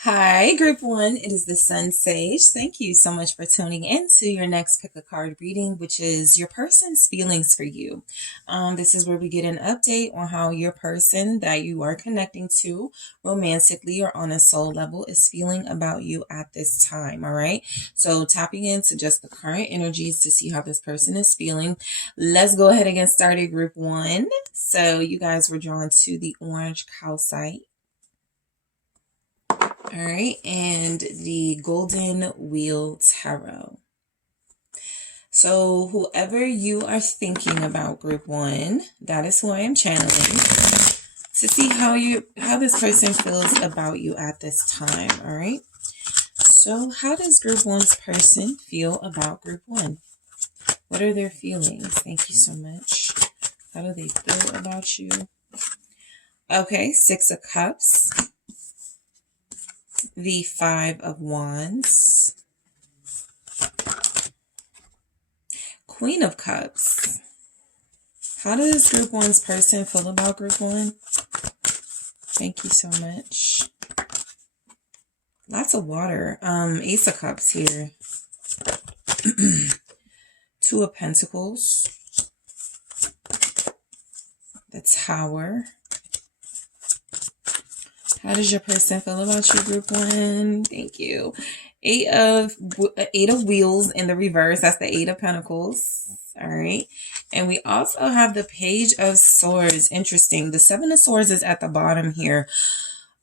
Hi, Group One. It is the Sun Sage. Thank you so much for tuning in to your next pick a card reading, which is your person's feelings for you. This is where we get an update on how your person that you are connecting to romantically or on a soul level is feeling about you at this time. All right. So, tapping into just the current energies to see how this person is feeling. Let's go ahead and get started, Group One. So, you guys were drawn to the orange calcite. All right, and the Golden Wheel Tarot. So whoever you are thinking about, Group One, that is who I am channeling to see how this person feels about you at this time. All right. So how does Group One's person feel about Group One? What are their feelings? Thank you so much. How do they feel about you? Okay, Six of Cups. The Five of Wands. Queen of Cups. How does Group One's person feel about Group One? Thank you so much. Lots of water. Ace of Cups here. Two of Pentacles. The Tower. How does your person feel about you, Group One? Thank you. Eight of Wheels in the reverse. That's the Eight of Pentacles. All right. And we also have the Page of Swords. Interesting. The Seven of Swords is at the bottom here.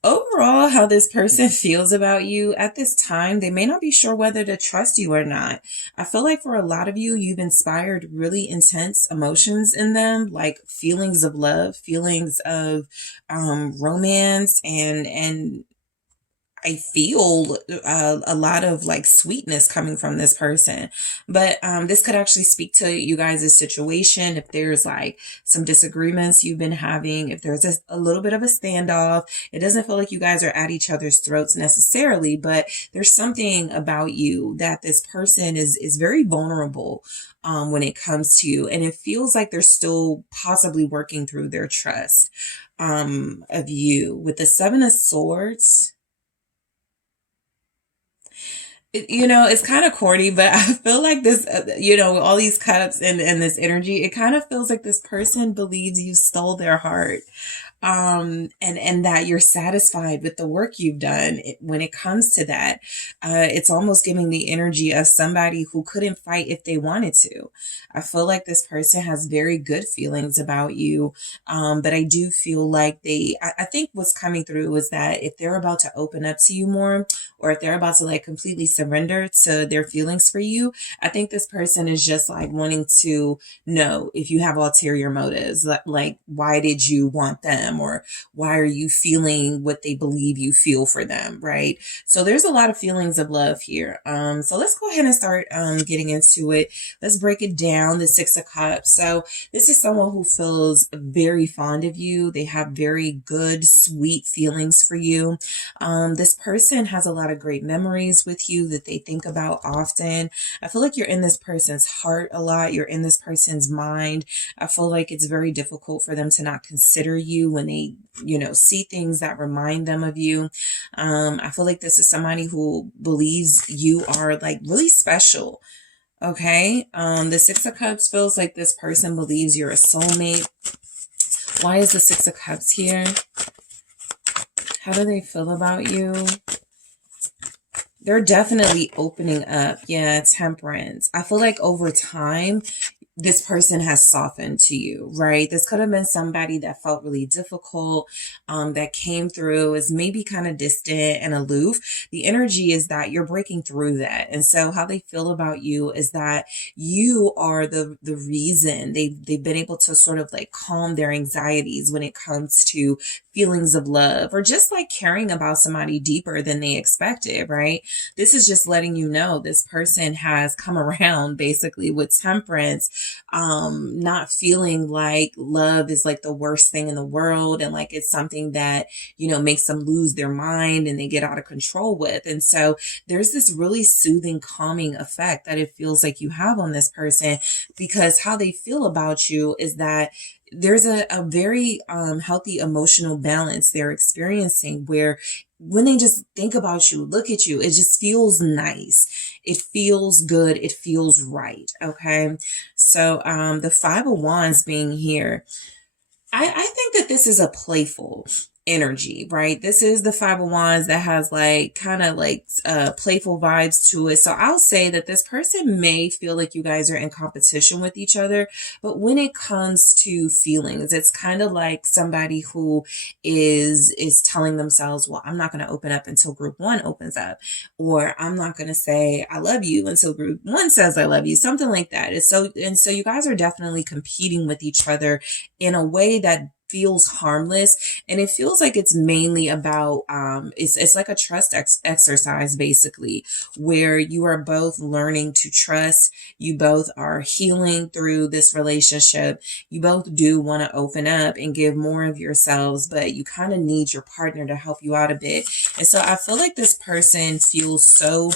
Overall, how this person feels about you at this time, they may not be sure whether to trust you or not. I feel like for a lot of you, you've inspired really intense emotions in them, like feelings of love, feelings of romance, and I feel a lot of like sweetness coming from this person. But this could actually speak to you guys' situation. If there's like some disagreements you've been having, if there's a little bit of a standoff, it doesn't feel like you guys are at each other's throats necessarily, but there's something about you that this person is very vulnerable when it comes to you. And it feels like they're still possibly working through their trust of you. With the Seven of Swords, it's kind of corny, but I feel like this, with all these cups and this energy, it kind of feels like this person believes you stole their heart. And that you're satisfied with the work you've done. When it comes to that, it's almost giving the energy of somebody who couldn't fight if they wanted to. I feel like this person has very good feelings about you. But I do feel like I think what's coming through is that if they're about to open up to you more, or if they're about to like completely surrender to their feelings for you, I think this person is just like wanting to know if you have ulterior motives, like why did you want them, or why are you feeling what they believe you feel for them, right? So there's a lot of feelings of love here. So let's go ahead and start getting into it. Let's break it down. The Six of Cups. So this is someone who feels very fond of you. They have very good, sweet feelings for you. This person has a lot of great memories with you that they think about often. I feel like you're in this person's heart a lot. You're in this person's mind. I feel like it's very difficult for them to not consider you when they, see things that remind them of you. I feel like this is somebody who believes you are like really special. Okay. The Six of Cups feels like this person believes you're a soulmate. Why is the Six of Cups here? How do they feel about you? They're definitely opening up. Yeah, Temperance. I feel like over time, this person has softened to you, right? This could have been somebody that felt really difficult, that came through as maybe kind of distant and aloof. The energy is that you're breaking through that. And so how they feel about you is that you are the reason they've been able to sort of like calm their anxieties when it comes to feelings of love, or just like caring about somebody deeper than they expected, right? This is just letting you know this person has come around basically with Temperance, not feeling like love is like the worst thing in the world, and like it's something that, makes them lose their mind and they get out of control with. And so there's this really soothing, calming effect that it feels like you have on this person, because how they feel about you is that there's a very healthy emotional balance they're experiencing, where when they just think about you, look at you, it just feels nice. It feels good. It feels right. Okay. So the Five of Wands being here, I think that this is a playful energy, right? This is the Five of Wands that has like kind of like playful vibes to it. So I'll say that this person may feel like you guys are in competition with each other, but when it comes to feelings, it's kind of like somebody who is telling themselves, well, I'm not going to open up until group one opens up, or I'm not going to say I love you until group one says I love you, something like that. And so you guys are definitely competing with each other in a way that feels harmless, and it feels like it's mainly about it's like a trust exercise, basically, where you are both learning to trust. You both are healing through this relationship. You both do want to open up and give more of yourselves, but you kind of need your partner to help you out a bit. And so I feel like this person feels so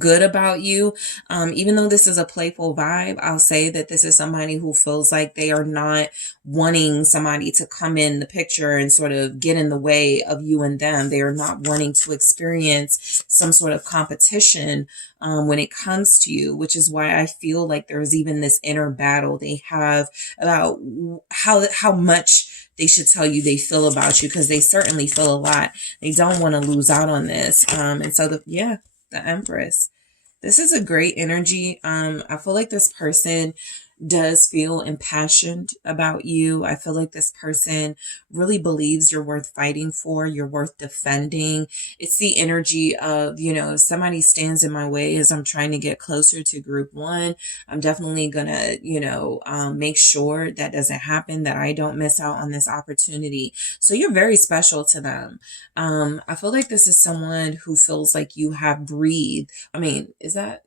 good about you. Even though this is a playful vibe, I'll say that this is somebody who feels like they are not wanting somebody to come in the picture and sort of get in the way of you and them. They are not wanting to experience some sort of competition when it comes to you, which is why I feel like there's even this inner battle they have about how much they should tell you they feel about you, because they certainly feel a lot. They don't want to lose out on this. And so the Empress. This is a great energy. I feel like this person does feel impassioned about you. I feel like this person really believes you're worth fighting for, you're worth defending. It's the energy of, if somebody stands in my way as I'm trying to get closer to group one, I'm definitely gonna, make sure that doesn't happen, that I don't miss out on this opportunity. So you're very special to them. I feel like this is someone who feels like you have breathed. I mean, is that?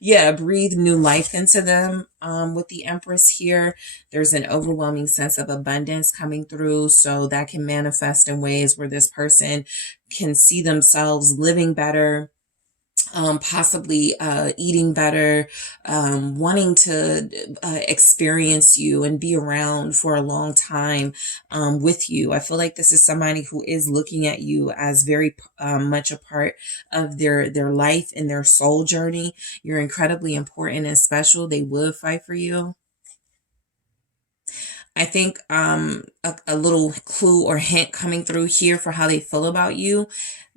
Yeah, breathe new life into them. With the Empress here, there's an overwhelming sense of abundance coming through. So that can manifest in ways where this person can see themselves living better, possibly eating better, wanting to experience you and be around for a long time with you. I feel like this is somebody who is looking at you as very much a part of their life and their soul journey. You're incredibly important and special. They would fight for you. I think a little clue or hint coming through here for how they feel about you.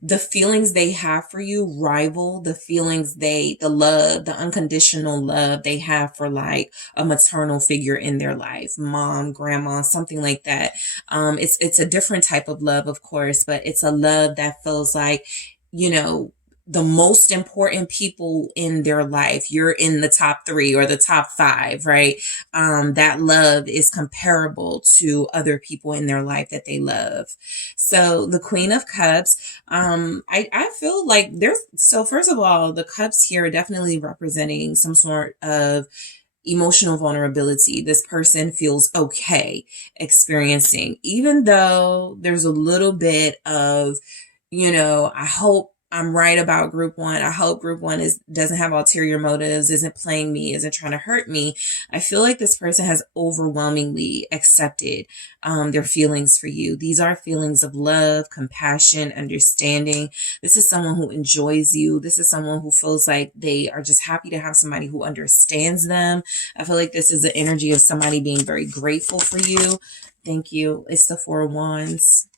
The feelings they have for you rival the feelings the love, the unconditional love they have for like a maternal figure in their life, mom, grandma, something like that. It's a different type of love, of course, but it's a love that feels like, you know, the most important people in their life. You're in the top three or the top five, right? That love is comparable to other people in their life that they love. So the Queen of Cups, I feel like so first of all, the cups here are definitely representing some sort of emotional vulnerability this person feels okay experiencing, even though there's a little bit of, I hope I'm right about group one. I hope group one doesn't have ulterior motives, isn't playing me, isn't trying to hurt me. I feel like this person has overwhelmingly accepted their feelings for you. These are feelings of love, compassion, understanding. This is someone who enjoys you. This is someone who feels like they are just happy to have somebody who understands them. I feel like this is the energy of somebody being very grateful for you. Thank you. It's the Four of Wands.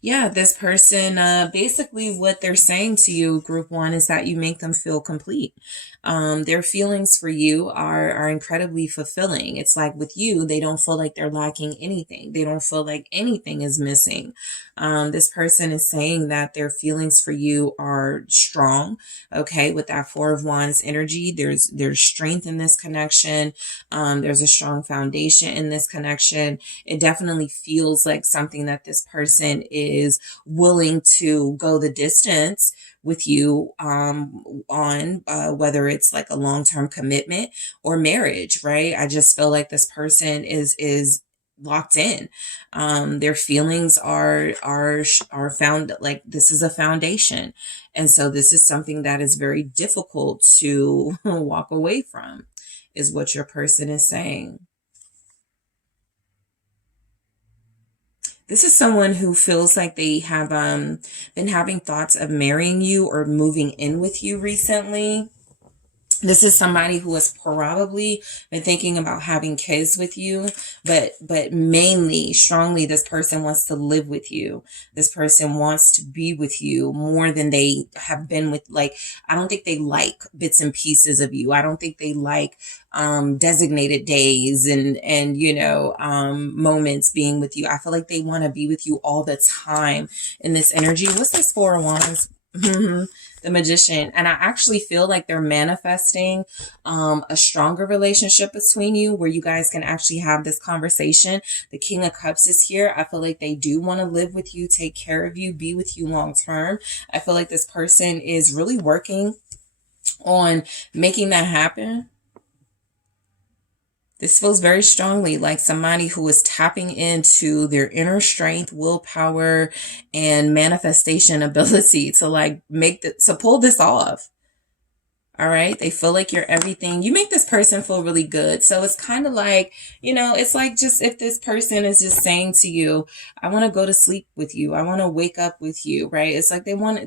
Yeah, this person, basically what they're saying to you, group one, is that you make them feel complete. Their feelings for you are incredibly fulfilling. It's like with you, they don't feel like they're lacking anything. They don't feel like anything is missing. This person is saying that their feelings for you are strong. Okay, with that Four of Wands energy, there's strength in this connection. There's a strong foundation in this connection. It definitely feels like something that this person is willing to go the distance with you on whether it's like a long-term commitment or marriage, right? I just feel like this person is locked in. Their feelings are found, like this is a foundation, and so this is something that is very difficult to walk away from, is what your person is saying. This is someone who feels like they have been having thoughts of marrying you or moving in with you recently. This is somebody who has probably been thinking about having kids with you, but mainly, strongly, this person wants to live with you. This person wants to be with you more than they have been with, like, I don't think they like bits and pieces of you. I don't think they like designated days and moments being with you. I feel like they want to be with you all the time in this energy. What's this Four of Wands? The Magician. And I actually feel like they're manifesting a stronger relationship between you where you guys can actually have this conversation. The King of Cups is here. I feel like they do want to live with you, take care of you, be with you long term. I feel like this person is really working on making that happen. This feels very strongly like somebody who is tapping into their inner strength, willpower, and manifestation ability to to pull this off. All right. They feel like you're everything. You make this person feel really good. So it's kind of like, it's like just if this person is just saying to you, I want to go to sleep with you. I want to wake up with you. Right. It's like they may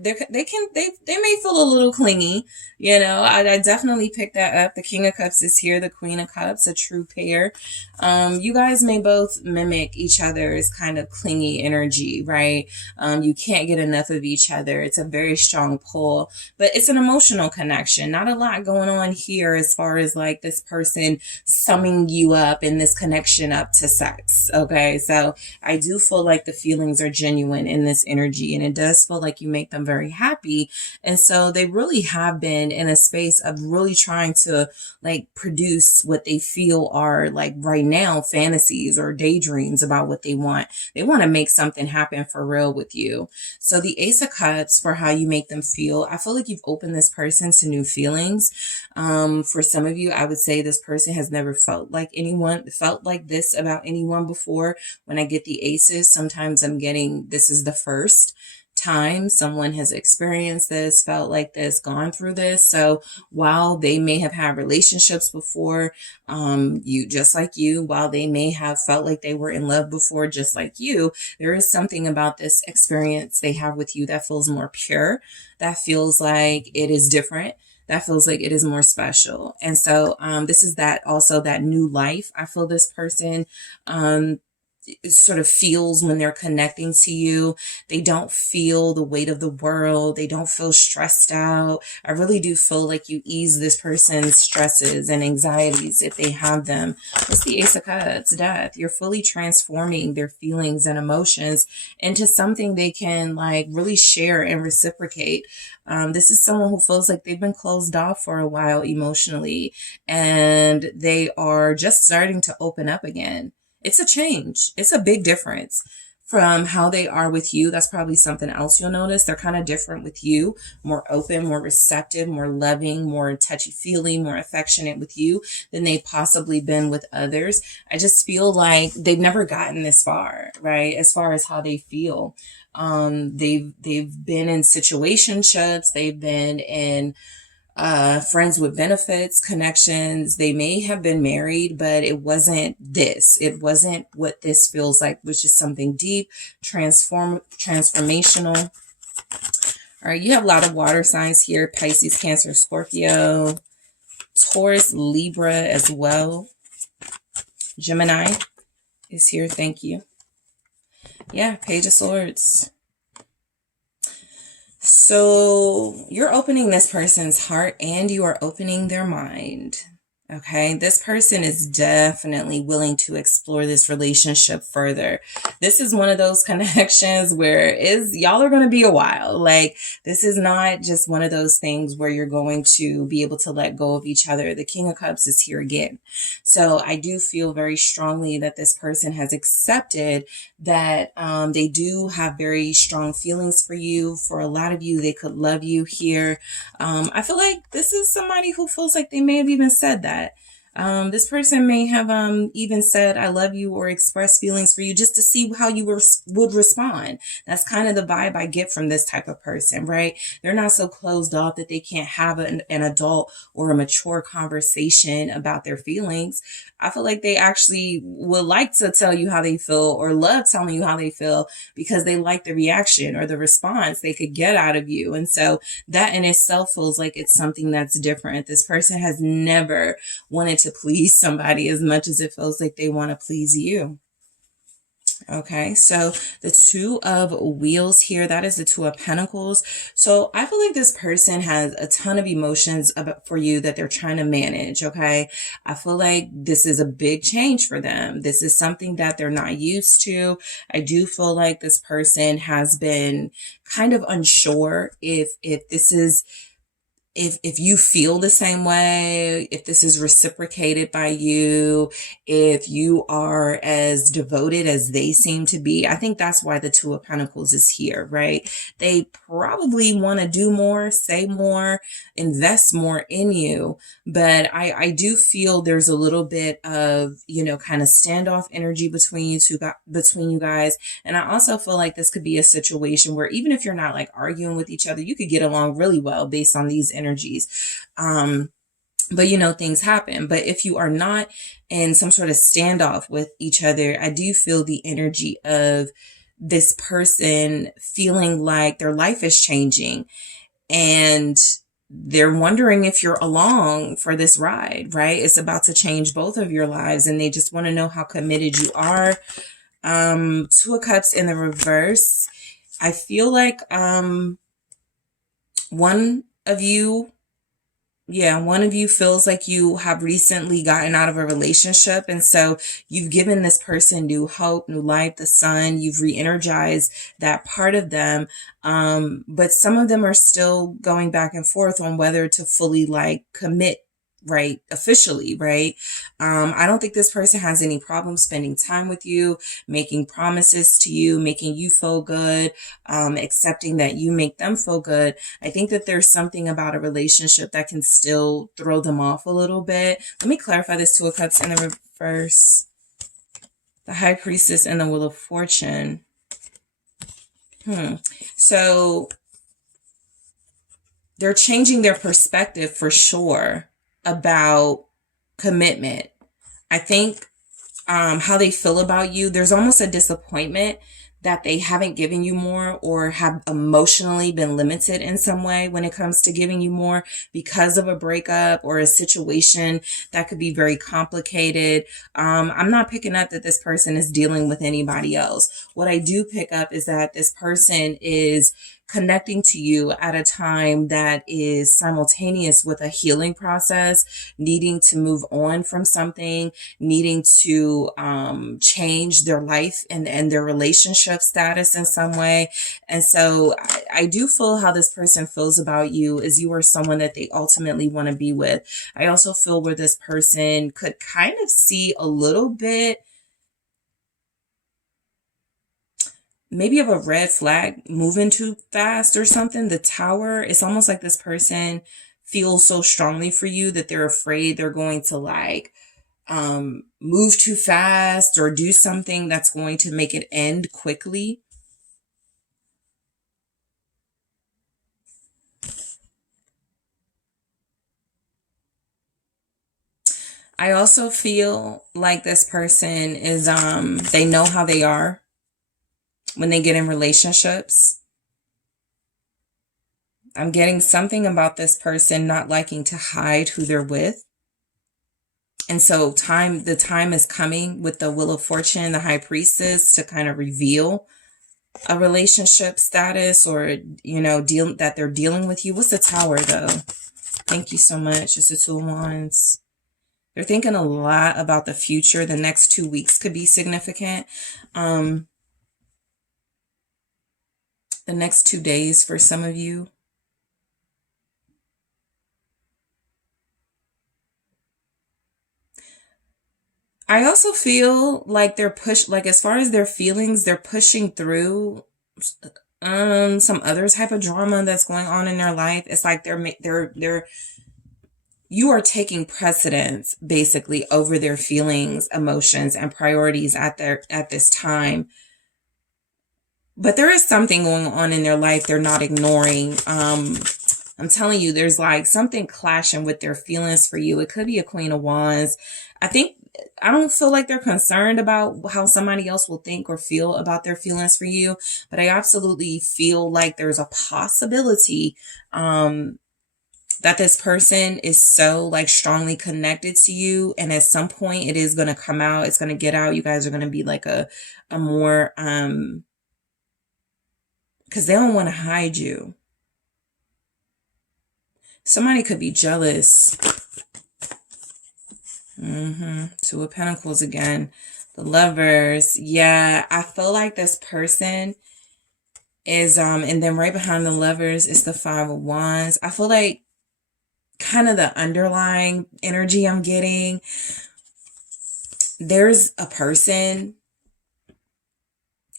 feel a little clingy. I definitely picked that up. The King of Cups is here. The Queen of Cups, a true pair. You guys may both mimic each other's kind of clingy energy. Right. You can't get enough of each other. It's a very strong pull, but it's an emotional connection. Not a lot going on here as far as like this person summing you up and this connection up to sex. Okay. So I do feel like the feelings are genuine in this energy, and it does feel like you make them very happy. And so they really have been in a space of really trying to like produce what they feel are like right now fantasies or daydreams about what they want. They want to make something happen for real with you. So the Ace of Cups, for how you make them feel, I feel like you've opened this person to new feelings. For some of you, I would say this person has never felt like this about anyone before. When I get the aces, sometimes I'm getting this is the first time someone has experienced this, felt like this, gone through this. So while they may have had relationships before, while they may have felt like they were in love before, just like you, there is something about this experience they have with you that feels more pure, that feels like it is different, that feels like it is more special. And so this is that new life I feel this person sort of feels when they're connecting to you. They don't feel the weight of the world. They don't feel stressed out. I really do feel like you ease this person's stresses and anxieties if they have them. What's the Ace of Cups? Death. You're fully transforming their feelings and emotions into something they can like really share and reciprocate. This is someone who feels like they've been closed off for a while emotionally, and they are just starting to open up again. It's a change. It's a big difference from how they are with you. That's probably something else you'll notice. They're kind of different with you, more open, more receptive, more loving, more touchy-feely, more affectionate with you than they've possibly been with others. I just feel like they've never gotten this far, right? As far as how they feel. They've been in situationships. They've been in friends with benefits, connections. They may have been married, but it wasn't this. It wasn't what this feels like, which is something deep, transformational. All right, you have a lot of water signs here: Pisces, Cancer, Scorpio, Taurus, Libra as well. Gemini is here. Thank you. Yeah, Page of Swords. So you're opening this person's heart and you are opening their mind. Okay, this person is definitely willing to explore this relationship further. This is one of those connections where y'all are going to be a while. Like, this is not just one of those things where you're going to be able to let go of each other. The King of Cups is here again. So I do feel very strongly that this person has accepted that they do have very strong feelings for you. For a lot of you, they could love you here. I feel like this is somebody who feels like they may have even said that. This person may have even said, I love you, or expressed feelings for you just to see how you would respond. That's kind of the vibe I get from this type of person, right? They're not so closed off that they can't have an adult or a mature conversation about their feelings. I feel like they actually would like to tell you how they feel or love telling you how they feel because they like the reaction or the response they could get out of you. And so that in itself feels like it's something that's different. This person has never wanted to please somebody as much as it feels like they want to please you. Okay, so the Two of Wheels here, that is the Two of Pentacles. So I feel like this person has a ton of emotions for you that they're trying to manage, okay? I feel like this is a big change for them. This is something that they're not used to. I do feel like this person has been kind of unsure if this is if you feel the same way, if this is reciprocated by you, if you are as devoted as they seem to be. I think that's why the Two of Pentacles is here, right? They probably want to do more, say more, invest more in you. But I do feel there's a little bit of, kind of standoff energy between you guys. And I also feel like this could be a situation where even if you're not like arguing with each other, you could get along really well based on these energies. But things happen. But if you are not in some sort of standoff with each other, I do feel the energy of this person feeling like their life is changing and they're wondering if you're along for this ride, right? It's about to change both of your lives and they just want to know how committed you are. Two of Cups in the reverse. I feel like one of you feels like you have recently gotten out of a relationship. And so you've given this person new hope, new life, the sun. You've re-energized that part of them. But some of them are still going back and forth on whether to fully like commit, right? Officially, right? I don't think this person has any problem spending time with you, making promises to you, making you feel good, accepting that you make them feel good. I think that there's something about a relationship that can still throw them off a little bit. Let me clarify this. Two of Cups in the reverse, the High Priestess and the Wheel of Fortune. So they're changing their perspective for sure about commitment. I think how they feel about you, there's almost a disappointment that they haven't given you more or have emotionally been limited in some way when it comes to giving you more because of a breakup or a situation that could be very complicated. I'm not picking up that this person is dealing with anybody else. What I do pick up is that this person is connecting to you at a time that is simultaneous with a healing process, needing to move on from something, needing to change their life and their relationship status in some way. And so I do feel how this person feels about you is you are someone that they ultimately want to be with. I also feel where this person could kind of see a little bit maybe of a red flag moving too fast or something. The Tower, it's almost like this person feels so strongly for you that they're afraid they're going to like move too fast or do something that's going to make it end quickly. I also feel like this person is they know how they are when they get in relationships. I'm getting something about this person not liking to hide who they're with. And so the time is coming with the Wheel of Fortune, the High Priestess, to kind of reveal a relationship status or, that they're dealing with you. What's the Tower though? Thank you so much. It's the Two of Wands. They're thinking a lot about the future. The next 2 weeks could be significant. The next 2 days for some of you. I also feel like they're as far as their feelings, they're pushing through some other type of drama that's going on in their life. It's like you are taking precedence basically over their feelings, emotions, and priorities at this time. But there is something going on in their life they're not ignoring. I'm telling you, there's like something clashing with their feelings for you. It could be a Queen of Wands. I think I don't feel like they're concerned about how somebody else will think or feel about their feelings for you, but I absolutely feel like there's a possibility that this person is so like strongly connected to you, and at some point it is going to come out, it's going to get out. You guys are going to be like a more because they don't want to hide you. Somebody could be jealous. Two of Pentacles again. The Lovers. Yeah, I feel like this person is and then right behind the Lovers is the Five of Wands. I feel like kind of the underlying energy I'm getting, there's a person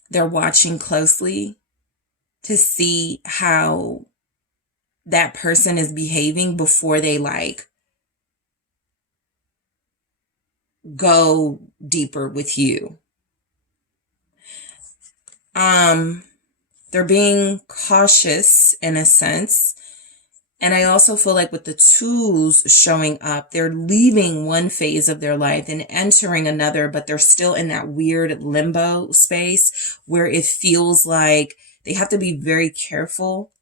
they're watching closely to see how that person is behaving before they like go deeper with you. They're being cautious in a sense. And I also feel like with the tools showing up, they're leaving one phase of their life and entering another, but they're still in that weird limbo space where it feels like they have to be very careful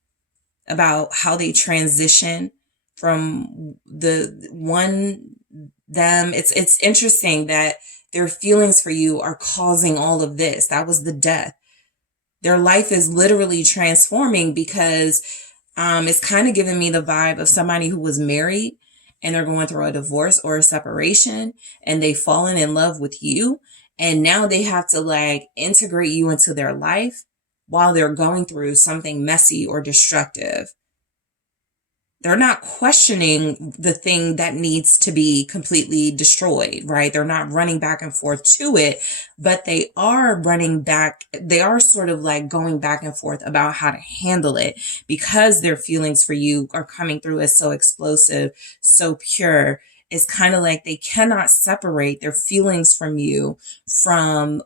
about how they transition from the one them. It's interesting that their feelings for you are causing all of this. That was the death. Their life is literally transforming because it's kind of giving me the vibe of somebody who was married and they're going through a divorce or a separation and they've fallen in love with you. And now they have to like integrate you into their life while they're going through something messy or destructive. They're not questioning the thing that needs to be completely destroyed, right? They're not running back and forth to it, but they are running back. They are sort of like going back and forth about how to handle it because their feelings for you are coming through as so explosive, so pure. It's kind of like they cannot separate their feelings from you from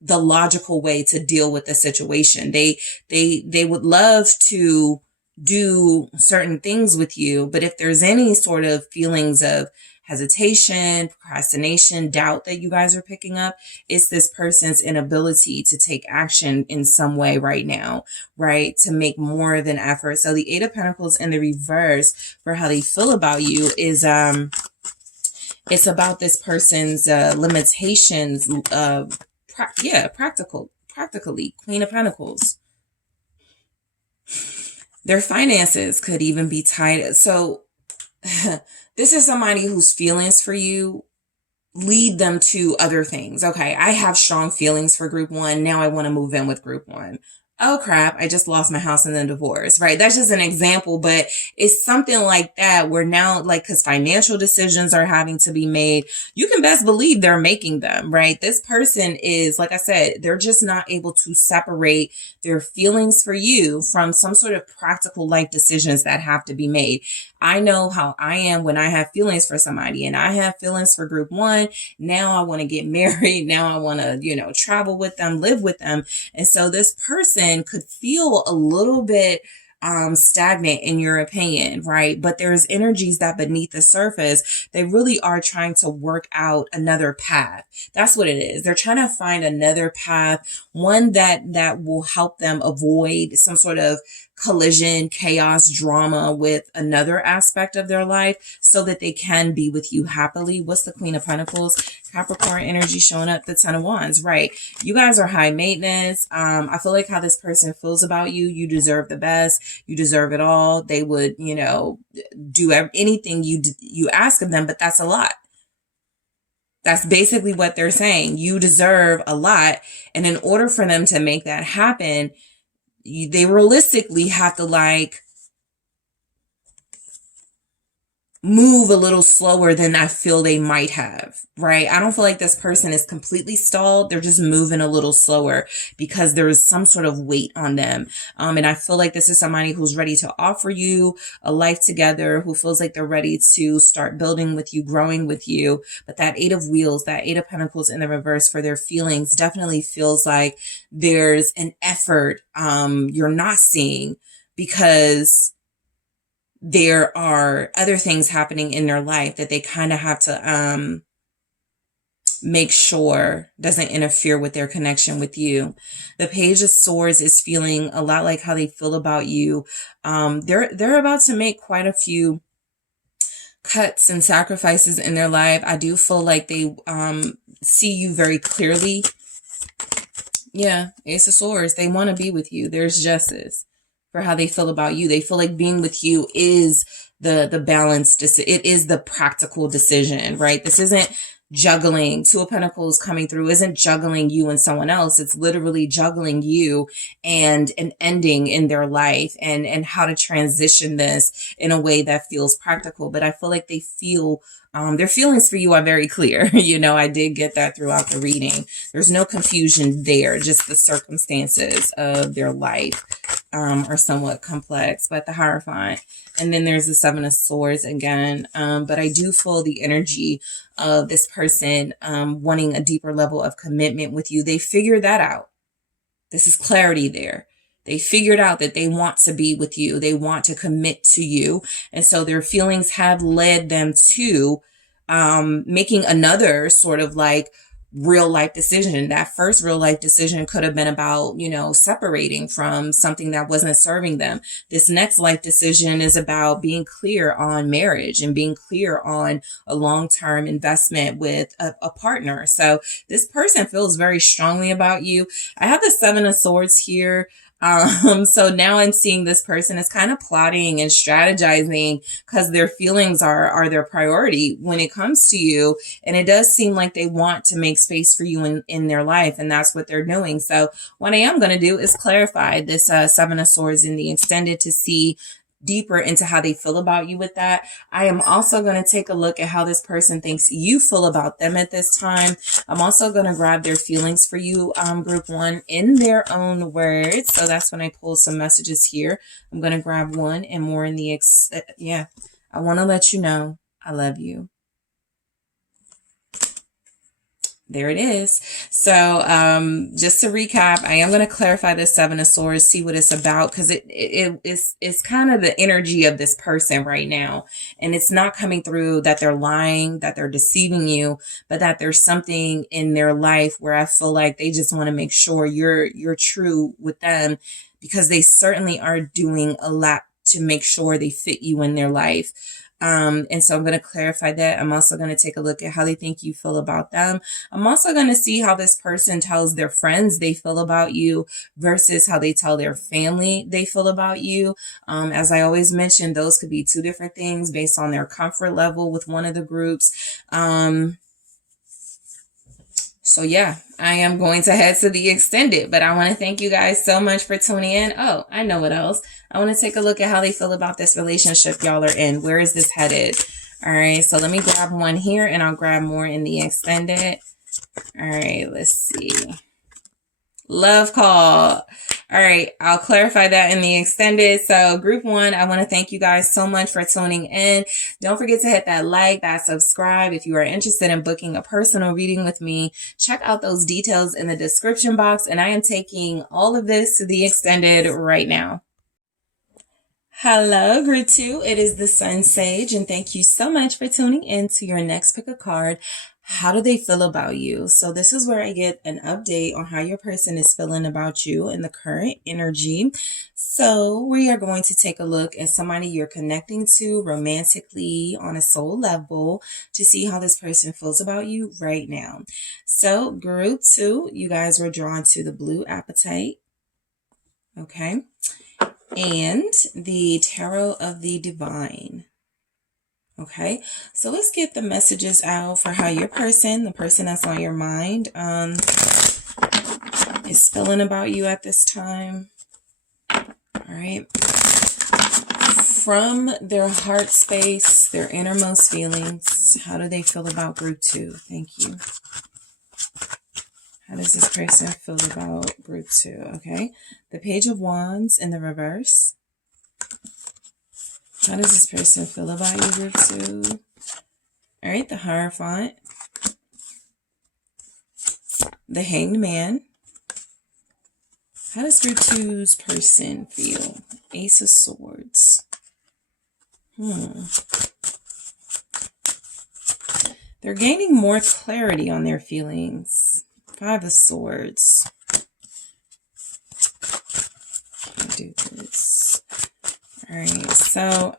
the logical way to deal with the situation. They would love to do certain things with you, but if there's any sort of feelings of hesitation, procrastination, doubt that you guys are picking up, it's this person's inability to take action in some way right now, right? To make more than effort. So the Eight of Pentacles in the reverse for how they feel about you is it's about this person's limitations, practically, Queen of Pentacles. Their finances could even be tied. So this is somebody whose feelings for you lead them to other things. Okay, I have strong feelings for group one. Now I want to move in with group one. Oh crap, I just lost my house in the divorce, right? That's just an example, but it's something like that where now, like, because financial decisions are having to be made, you can best believe they're making them, right? This person is, like I said, they're just not able to separate their feelings for you from some sort of practical life decisions that have to be made. I know how I am when I have feelings for somebody, and I have feelings for group one. Now I want to get married. Now I want to, travel with them, live with them. And so this person could feel a little bit stagnant in your opinion, right? But there's energies that beneath the surface, they really are trying to work out another path. That's what it is. They're trying to find another path, one that will help them avoid some sort of collision, chaos, drama with another aspect of their life so that they can be with you happily. What's the Queen of Pentacles? Capricorn energy showing up, the Ten of Wands, right? You guys are high maintenance. I feel like how this person feels about you, you deserve the best. You deserve it all. They would, do anything you ask of them, but that's a lot. That's basically what they're saying. You deserve a lot. And in order for them to make that happen, they realistically have to move a little slower than I feel they might have, right? I don't feel like this person is completely stalled. They're just moving a little slower because there is some sort of weight on them. And I feel like this is somebody who's ready to offer you a life together, who feels like they're ready to start building with you, growing with you. But that Eight of Wheels, that Eight of Pentacles in the reverse for their feelings definitely feels like there's an effort you're not seeing because there are other things happening in their life that they kind of have to make sure doesn't interfere with their connection with you. The Page of Swords is feeling a lot like how they feel about you. They're about to make quite a few cuts and sacrifices in their life. I do feel like they see you very clearly. Yeah, Ace of Swords. They want to be with you. There's justice for how they feel about you. They feel like being with you is the balanced, it is the practical decision, right? This isn't juggling. Two of Pentacles coming through isn't juggling you and someone else. It's literally juggling you and an ending in their life and how to transition this in a way that feels practical. But I feel like they feel their feelings for you are very clear. You know, I did get that throughout the reading. There's no confusion there. Just the circumstances of their life are somewhat complex, but the Hierophant. And then there's the Seven of Swords again. But I do feel the energy of this person wanting a deeper level of commitment with you. They figured that out. This is clarity there. They figured out that they want to be with you. They want to commit to you. And so their feelings have led them to making another sort of like real life decision. That first real life decision could have been about, you know, separating from something that wasn't serving them. This next life decision is about being clear on marriage and being clear on a long-term investment with a partner. So this person feels very strongly about you. I have the Seven of Swords here. So now I'm seeing this person is kind of plotting and strategizing because their feelings are their priority when it comes to you. And it does seem like they want to make space for you in their life. And that's what they're doing. So what I am going to do is clarify this Seven of Swords in the extended to see deeper into how they feel about you with that. I am also going to take a look at how this person thinks you feel about them at this time. I'm also going to grab their feelings for you, group one, in their own words. So that's when I pull some messages here. I'm going to grab one and more in the, I want to let you know I love you. There it is. So just to recap, I am going to clarify this Seven of Swords, see what it's about, because it's kind of the energy of this person right now. And it's not coming through that they're lying, that they're deceiving you, but that there's something in their life where I feel like they just want to make sure you're true with them, because they certainly are doing a lot to make sure they fit you in their life. And so I'm going to clarify that. I'm also going to take a look at how they think you feel about them. I'm also going to see how this person tells their friends they feel about you versus how they tell their family they feel about you. As I always mention, those could be two different things based on their comfort level with one of the groups. So yeah, I am going to head to the extended, but I want to thank you guys so much for tuning in. Oh, I know what else. I want to take a look at how they feel about this relationship y'all are in. Where is this headed? All right, so let me grab one here and I'll grab more in the extended. All right, let's see. Love call. All right, I'll clarify that in the extended. So group one, I want to thank you guys so much for tuning in. Don't forget to hit that like, that subscribe. If you are interested in booking a personal reading with me, check out those details in the description box. And I am taking all of this to the extended right now. Hello, group two. It is the SunSage, and thank you so much for tuning in to your next pick a card. How do they feel about you? So this is where I get an update on how your person is feeling about you and the current energy. So we are going to take a look at somebody you're connecting to romantically on a soul level to see how this person feels about you right now. So group two, you guys were drawn to the blue apatite. Okay. And the Tarot of the Divine. Okay, so let's get the messages out for how your person, the person that's on your mind, is feeling about you at this time. All right. From their heart space, their innermost feelings, how do they feel about group two? Thank you. How does this person feel about group two? Okay. The Page of Wands in the reverse. How does this person feel about you, group two? All right. The Hierophant. The Hanged Man. How does group two's person feel? Ace of Swords. They're gaining more clarity on their feelings. Five of Swords. Do this. All right, so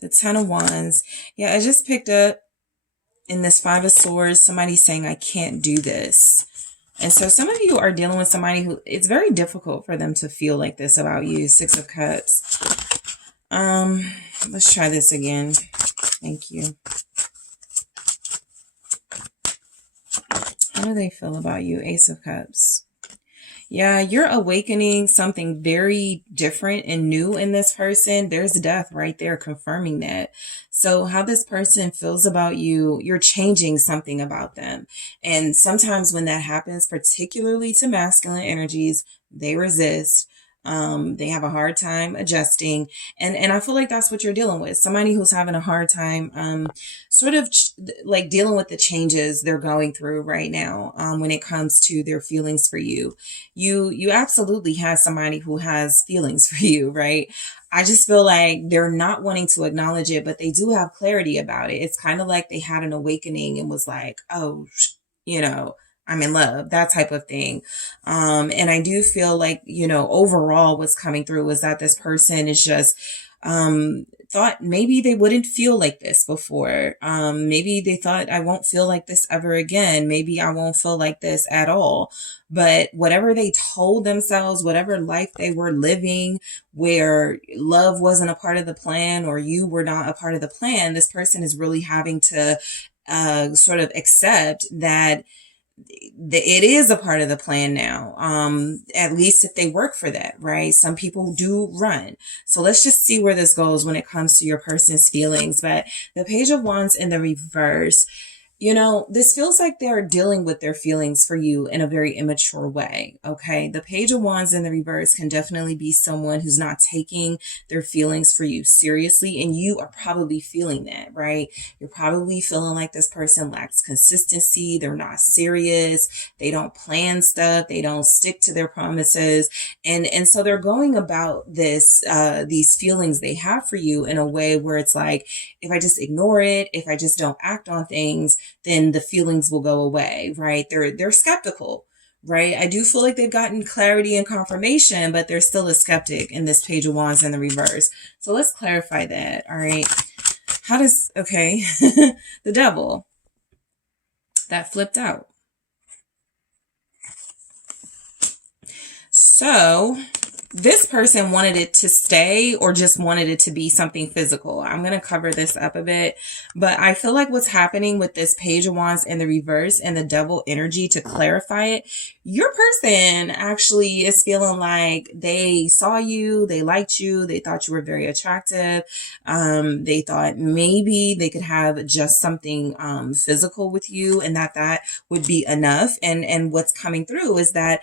the Ten of Wands. Yeah, I just picked up in this Five of Swords somebody saying I can't do this. And so some of you are dealing with somebody who it's very difficult for them to feel like this about you. Six of Cups. Let's try this again. Thank you. How do they feel about you? Ace of Cups. Yeah, you're awakening something very different and new in this person. There's death right there confirming that. So how this person feels about you, you're changing something about them. And sometimes when that happens, particularly to masculine energies, they resist. They have a hard time adjusting. And I feel like that's what you're dealing with. Somebody who's having a hard time, sort of like dealing with the changes they're going through right now, when it comes to their feelings for you. You absolutely have somebody who has feelings for you, right? I just feel like they're not wanting to acknowledge it, but they do have clarity about it. It's kind of like they had an awakening and was like, oh, I'm in love, that type of thing. And I do feel like, overall what's coming through is that this person is just, thought maybe they wouldn't feel like this before. Maybe they thought I won't feel like this ever again. Maybe I won't feel like this at all. But whatever they told themselves, whatever life they were living, where love wasn't a part of the plan or you were not a part of the plan, this person is really having to sort of accept that it is a part of the plan now. At least if they work for that, right? Some people do run. So let's just see where this goes when it comes to your person's feelings. But the Page of Wands in the reverse, this feels like they're dealing with their feelings for you in a very immature way. Okay. The Page of Wands in the reverse can definitely be someone who's not taking their feelings for you seriously. And you are probably feeling that, right? You're probably feeling like this person lacks consistency. They're not serious. They don't plan stuff. They don't stick to their promises. And so they're going about these feelings they have for you in a way where it's like, if I just ignore it, if I just don't act on things, then the feelings will go away, right? They're skeptical, right? I do feel like they've gotten clarity and confirmation, but they're still a skeptic in this Page of Wands in the reverse. So let's clarify that. All right. Okay. The Devil that flipped out. So this person wanted it to stay or just wanted it to be something physical. I'm going to cover this up a bit, but I feel like what's happening with this Page of Wands in the reverse and the Devil energy, to clarify it, your person actually is feeling like they saw you, they liked you, they thought you were very attractive. They thought maybe they could have just something physical with you and that would be enough. And what's coming through is that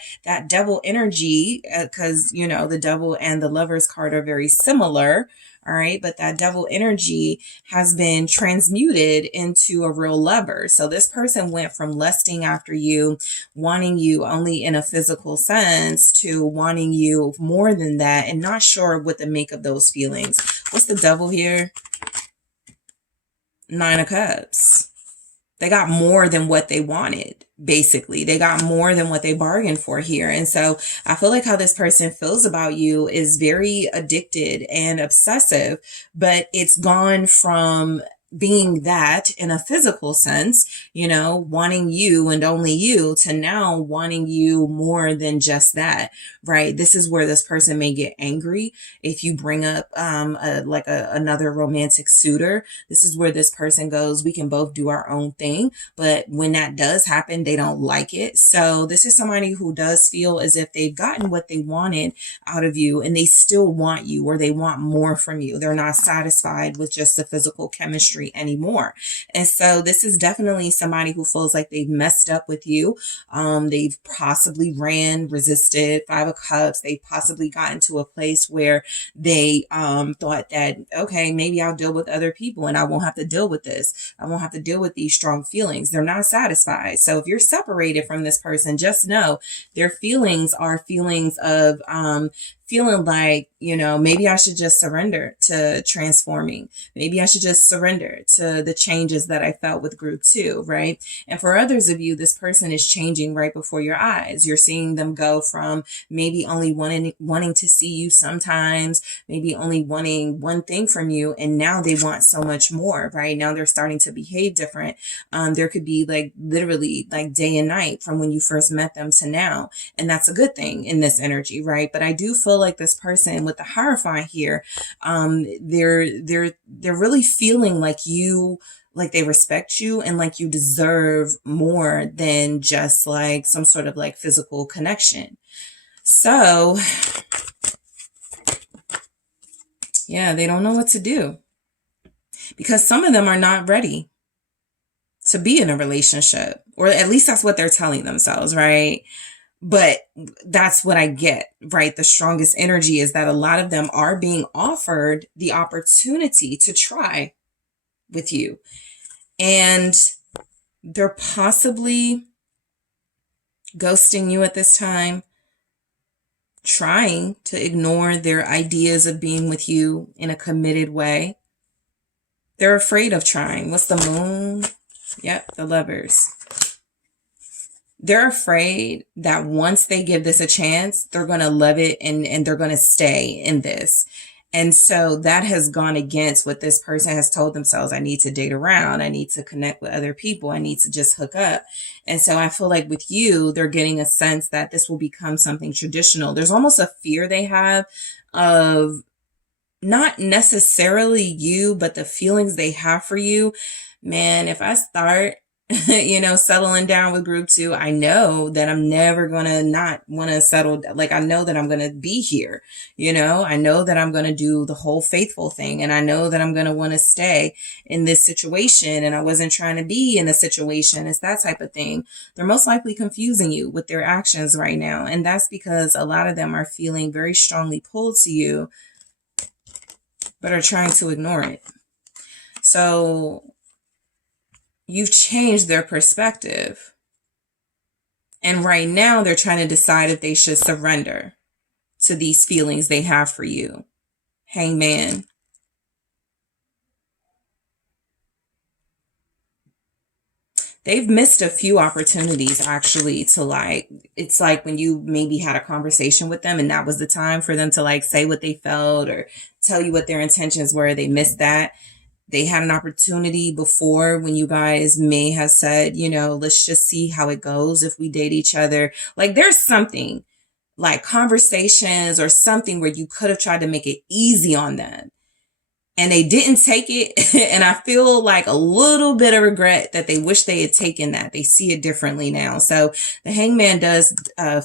Devil energy, because, the Devil and the Lover's card are very similar. All right. But that Devil energy has been transmuted into a real lover. So this person went from lusting after you, wanting you only in a physical sense, to wanting you more than that and not sure what to make of those feelings. What's the Devil here? Nine of Cups. They got more than what they wanted. Basically, they got more than what they bargained for here. And so I feel like how this person feels about you is very addicted and obsessive, but it's gone from being that in a physical sense, wanting you and only you, to now wanting you more than just that, right? This is where this person may get angry if you bring up another romantic suitor. This is where this person goes, we can both do our own thing. But when that does happen, they don't like it. So this is somebody who does feel as if they've gotten what they wanted out of you and they still want you, or they want more from you. They're not satisfied with just the physical chemistry anymore. And so this is definitely somebody who feels like they've messed up with you. They've possibly resisted. Five of Cups. They've possibly gotten to a place where they thought that, okay, maybe I'll deal with other people and I won't have to deal with this. I won't have to deal with these strong feelings. They're not satisfied. So if you're separated from this person, just know their feelings are feelings of feeling like, maybe I should just surrender to transforming. Maybe I should just surrender to the changes that I felt with group 2, right? And for others of you, this person is changing right before your eyes. You're seeing them go from maybe only wanting to see you sometimes, maybe only wanting one thing from you, and now they want so much more, right? Now they're starting to behave different. There could be like literally like day and night from when you first met them to now. And that's a good thing in this energy, right? But I do feel like this person with the Hierophant here, they're really feeling like like they respect you and like you deserve more than just like some sort of like physical connection. So yeah, they don't know what to do because some of them are not ready to be in a relationship, or at least that's what they're telling themselves, right? But that's what I get, right? The strongest energy is that a lot of them are being offered the opportunity to try with you. And they're possibly ghosting you at this time, trying to ignore their ideas of being with you in a committed way. They're afraid of trying. What's the Moon? Yep, the Lovers. They're afraid that once they give this a chance, they're going to love it and they're going to stay in this. And so that has gone against what this person has told themselves. I need to date around. I need to connect with other people. I need to just hook up. And so I feel like with you, they're getting a sense that this will become something traditional. There's almost a fear they have of not necessarily you, but the feelings they have for you. Man, if I start settling down with group 2, I know that I'm never going to not want to settle. Like, I know that I'm going to be here. I know that I'm going to do the whole faithful thing. And I know that I'm going to want to stay in this situation. And I wasn't trying to be in a situation. It's that type of thing. They're most likely confusing you with their actions right now. And that's because a lot of them are feeling very strongly pulled to you, but are trying to ignore it. So you've changed their perspective. And right now they're trying to decide if they should surrender to these feelings they have for you. Hangman. They've missed a few opportunities actually to it's like when you maybe had a conversation with them and that was the time for them to like say what they felt or tell you what their intentions were. They missed that. They had an opportunity before when you guys may have said, let's just see how it goes if we date each other. Like there's something like conversations or something where you could have tried to make it easy on them and they didn't take it. And I feel like a little bit of regret that they wish they had taken that. They see it differently now. So the Hangman does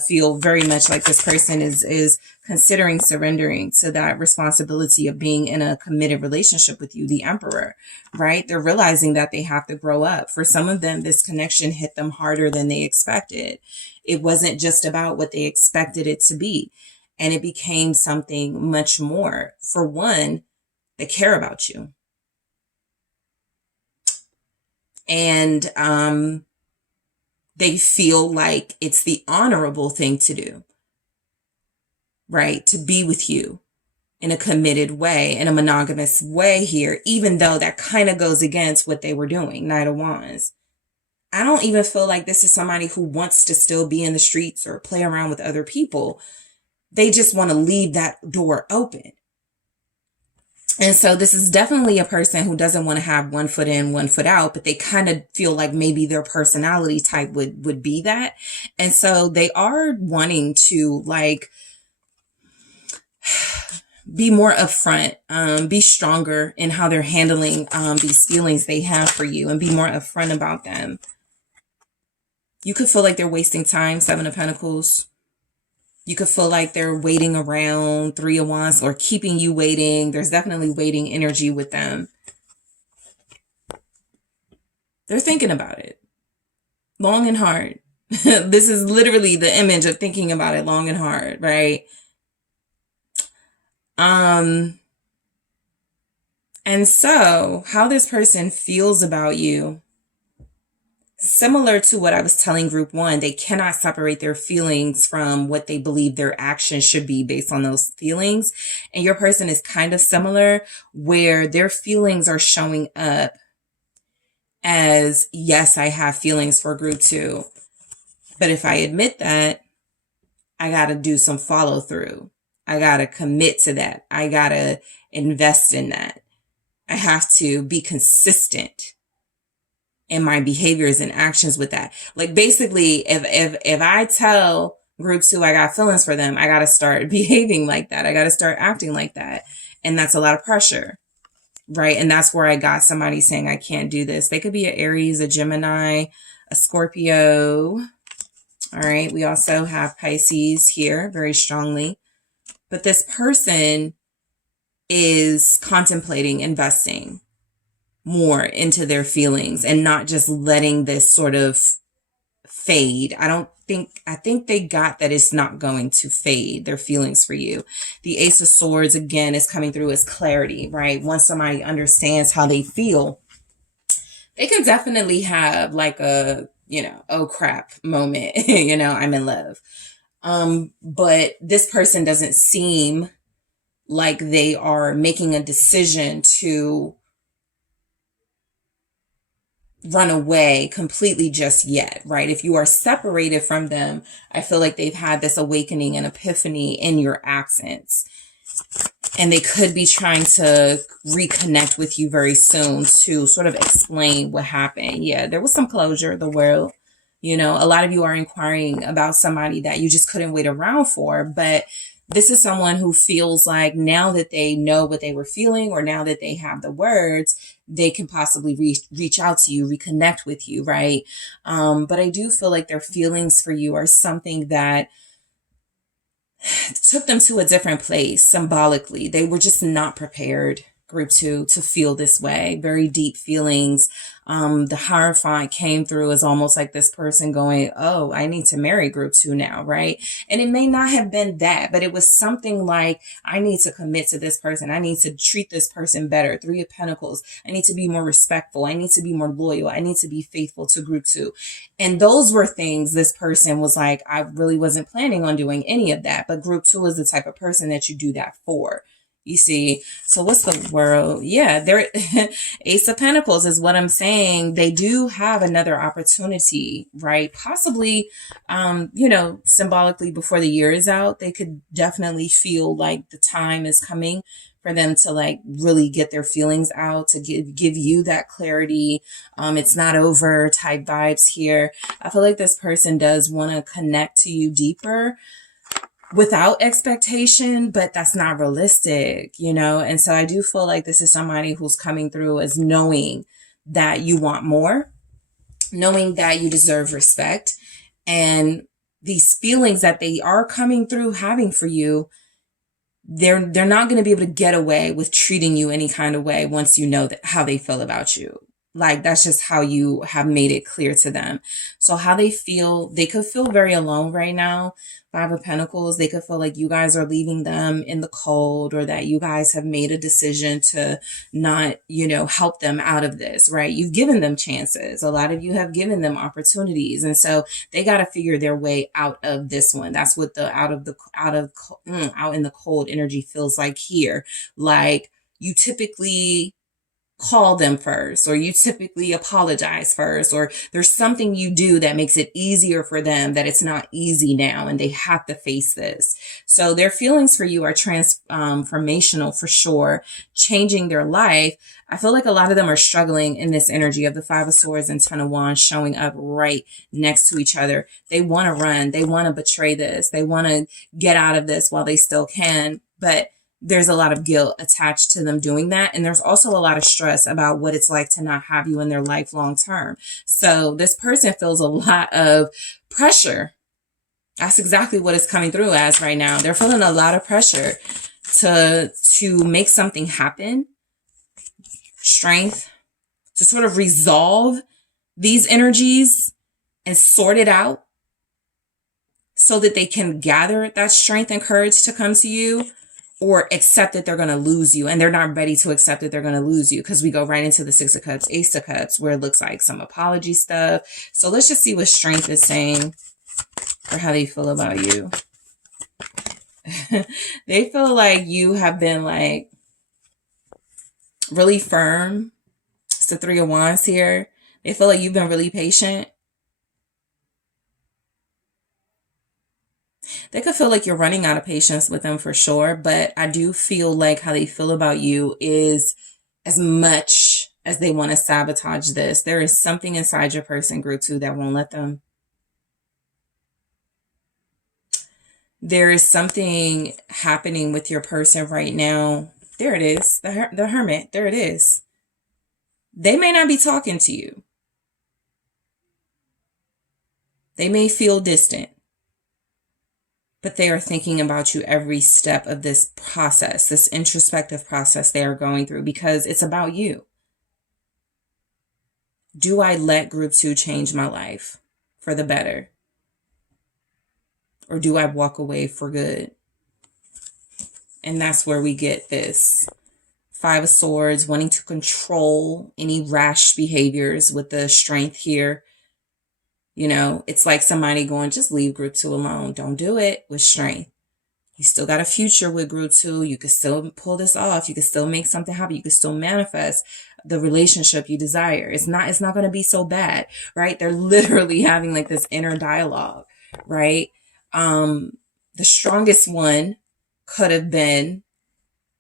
feel very much like this person is considering surrendering to that responsibility of being in a committed relationship with you, the Emperor, right? They're realizing that they have to grow up. For some of them, this connection hit them harder than they expected. It wasn't just about what they expected it to be. And it became something much more. For one, they care about you. And they feel like it's the honorable thing to do. Right? To be with you in a committed way, in a monogamous way here, even though that kind of goes against what they were doing. Knight of Wands. I don't even feel like this is somebody who wants to still be in the streets or play around with other people. They just want to leave that door open. And so this is definitely a person who doesn't want to have one foot in, one foot out, but they kind of feel like maybe their personality type would be that. And so they are wanting to like be more upfront, be stronger in how they're handling these feelings they have for you and be more upfront about them. You could feel like they're wasting time, 7 of Pentacles. You could feel like they're waiting around, 3 of Wands, or keeping you waiting. There's definitely waiting energy with them. They're thinking about it long and hard. This is literally the image of thinking about it long and hard, right? And so how this person feels about you Similar to what I was telling group one, they cannot separate their feelings from what they believe their actions should be based on those feelings. And your person is kind of similar, where their feelings are showing up as, yes, I have feelings for group two. But if I admit that, I got to do some follow through. I got to commit to that. I got to invest in that. I have to be consistent in my behaviors and actions with that. Like basically, if I tell group two I got feelings for them, I got to start behaving like that. I got to start acting like that. And that's a lot of pressure, right? And that's where I got somebody saying I can't do this. They could be an Aries, a Gemini, a Scorpio. All right. We also have Pisces here very strongly. But this person is contemplating investing more into their feelings and not just letting this sort of fade. I think they got that it's not going to fade, their feelings for you. The Ace of Swords, again, is coming through as clarity, right? Once somebody understands how they feel, they can definitely have like a, oh crap moment, I'm in love. But this person doesn't seem like they are making a decision to run away completely just yet, right? If you are separated from them, I feel like they've had this awakening and epiphany in your absence. And they could be trying to reconnect with you very soon to sort of explain what happened. Yeah, there was some closure, the world. A lot of you are inquiring about somebody that you just couldn't wait around for, but this is someone who feels like now that they know what they were feeling, or now that they have the words, they can possibly reach out to you, reconnect with you, right? But I do feel like their feelings for you are something that took them to a different place symbolically. They were just not prepared, group two, to feel this way. Very deep feelings. The Hierophant came through as almost like this person going, oh, I need to marry group two now, right? And it may not have been that, but it was something like, I need to commit to this person. I need to treat this person better. Three of Pentacles. I need to be more respectful. I need to be more loyal. I need to be faithful to group two. And those were things this person was like, I really wasn't planning on doing any of that. But group two is the type of person that you do that for. You see, so what's the world? Yeah, they're Ace of Pentacles is what I'm saying. They do have another opportunity, right? Possibly, symbolically before the year is out, they could definitely feel like the time is coming for them to like really get their feelings out, to give you that clarity. It's not over type vibes here. I feel like this person does want to connect to you deeper without expectation, but that's not realistic, And so I do feel like this is somebody who's coming through as knowing that you want more, knowing that you deserve respect, and these feelings that they are coming through having for you, they're not going to be able to get away with treating you any kind of way once you know that how they feel about you. Like, that's just how you have made it clear to them. So how they feel, they could feel very alone right now. Five of Pentacles, they could feel like you guys are leaving them in the cold, or that you guys have made a decision to not, help them out of this, right? You've given them chances. A lot of you have given them opportunities. And so they got to figure their way out of this one. That's what the out in the cold energy feels like here. Like, you typically call them first, or you typically apologize first, or there's something you do that makes it easier for them, that it's not easy now and they have to face this. So their feelings for you are transformational for sure, changing their life. I feel like a lot of them are struggling in this energy of the Five of Swords and Ten of Wands showing up right next to each other. They want to run. They want to betray this. They want to get out of this while they still can. But there's a lot of guilt attached to them doing that. And there's also a lot of stress about what it's like to not have you in their life long term. So this person feels a lot of pressure. That's exactly what it's coming through as right now. They're feeling a lot of pressure to make something happen. Strength to sort of resolve these energies and sort it out so that they can gather that strength and courage to come to you. or accept that they're going to lose you, and they're not ready to accept that they're going to lose you, because we go right into the Six of Cups, Ace of Cups, where it looks like some apology stuff. So let's just see what Strength is saying or how they feel about you. They feel like you have been like really firm. It's the Three of Wands here. They feel like you've been really patient. They could feel like you're running out of patience with them for sure, but I do feel like how they feel about you is, as much as they want to sabotage this, there is something inside your person, Group 2, that won't let them. There is something happening with your person right now. There it is, the Hermit. There it is. They may not be talking to you. They may feel distant, but they are thinking about you every step of this process, this introspective process they are going through, because it's about you. Do I let Group 2 change my life for the better? Or do I walk away for good? And that's where we get this Five of Swords, wanting to control any rash behaviors with the Strength here. You know, it's like somebody going, just leave Group 2 alone. Don't do it with Strength. You still got a future with Group 2. You can still pull this off. You can still make something happen. You can still manifest the relationship you desire. It's not going to be so bad, right? They're literally having like this inner dialogue, right? The strongest one could have been,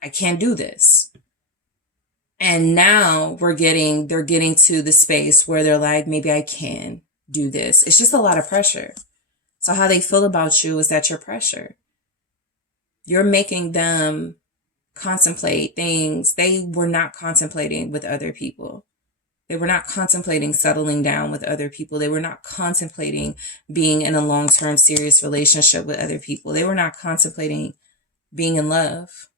I can't do this. And now they're getting to the space where they're like, maybe I can do this. It's just a lot of pressure. So how they feel about you is that you're pressure. You're making them contemplate things they were not contemplating with other people. They were not contemplating settling down with other people. They were not contemplating being in a long-term serious relationship with other people. They were not contemplating being in love,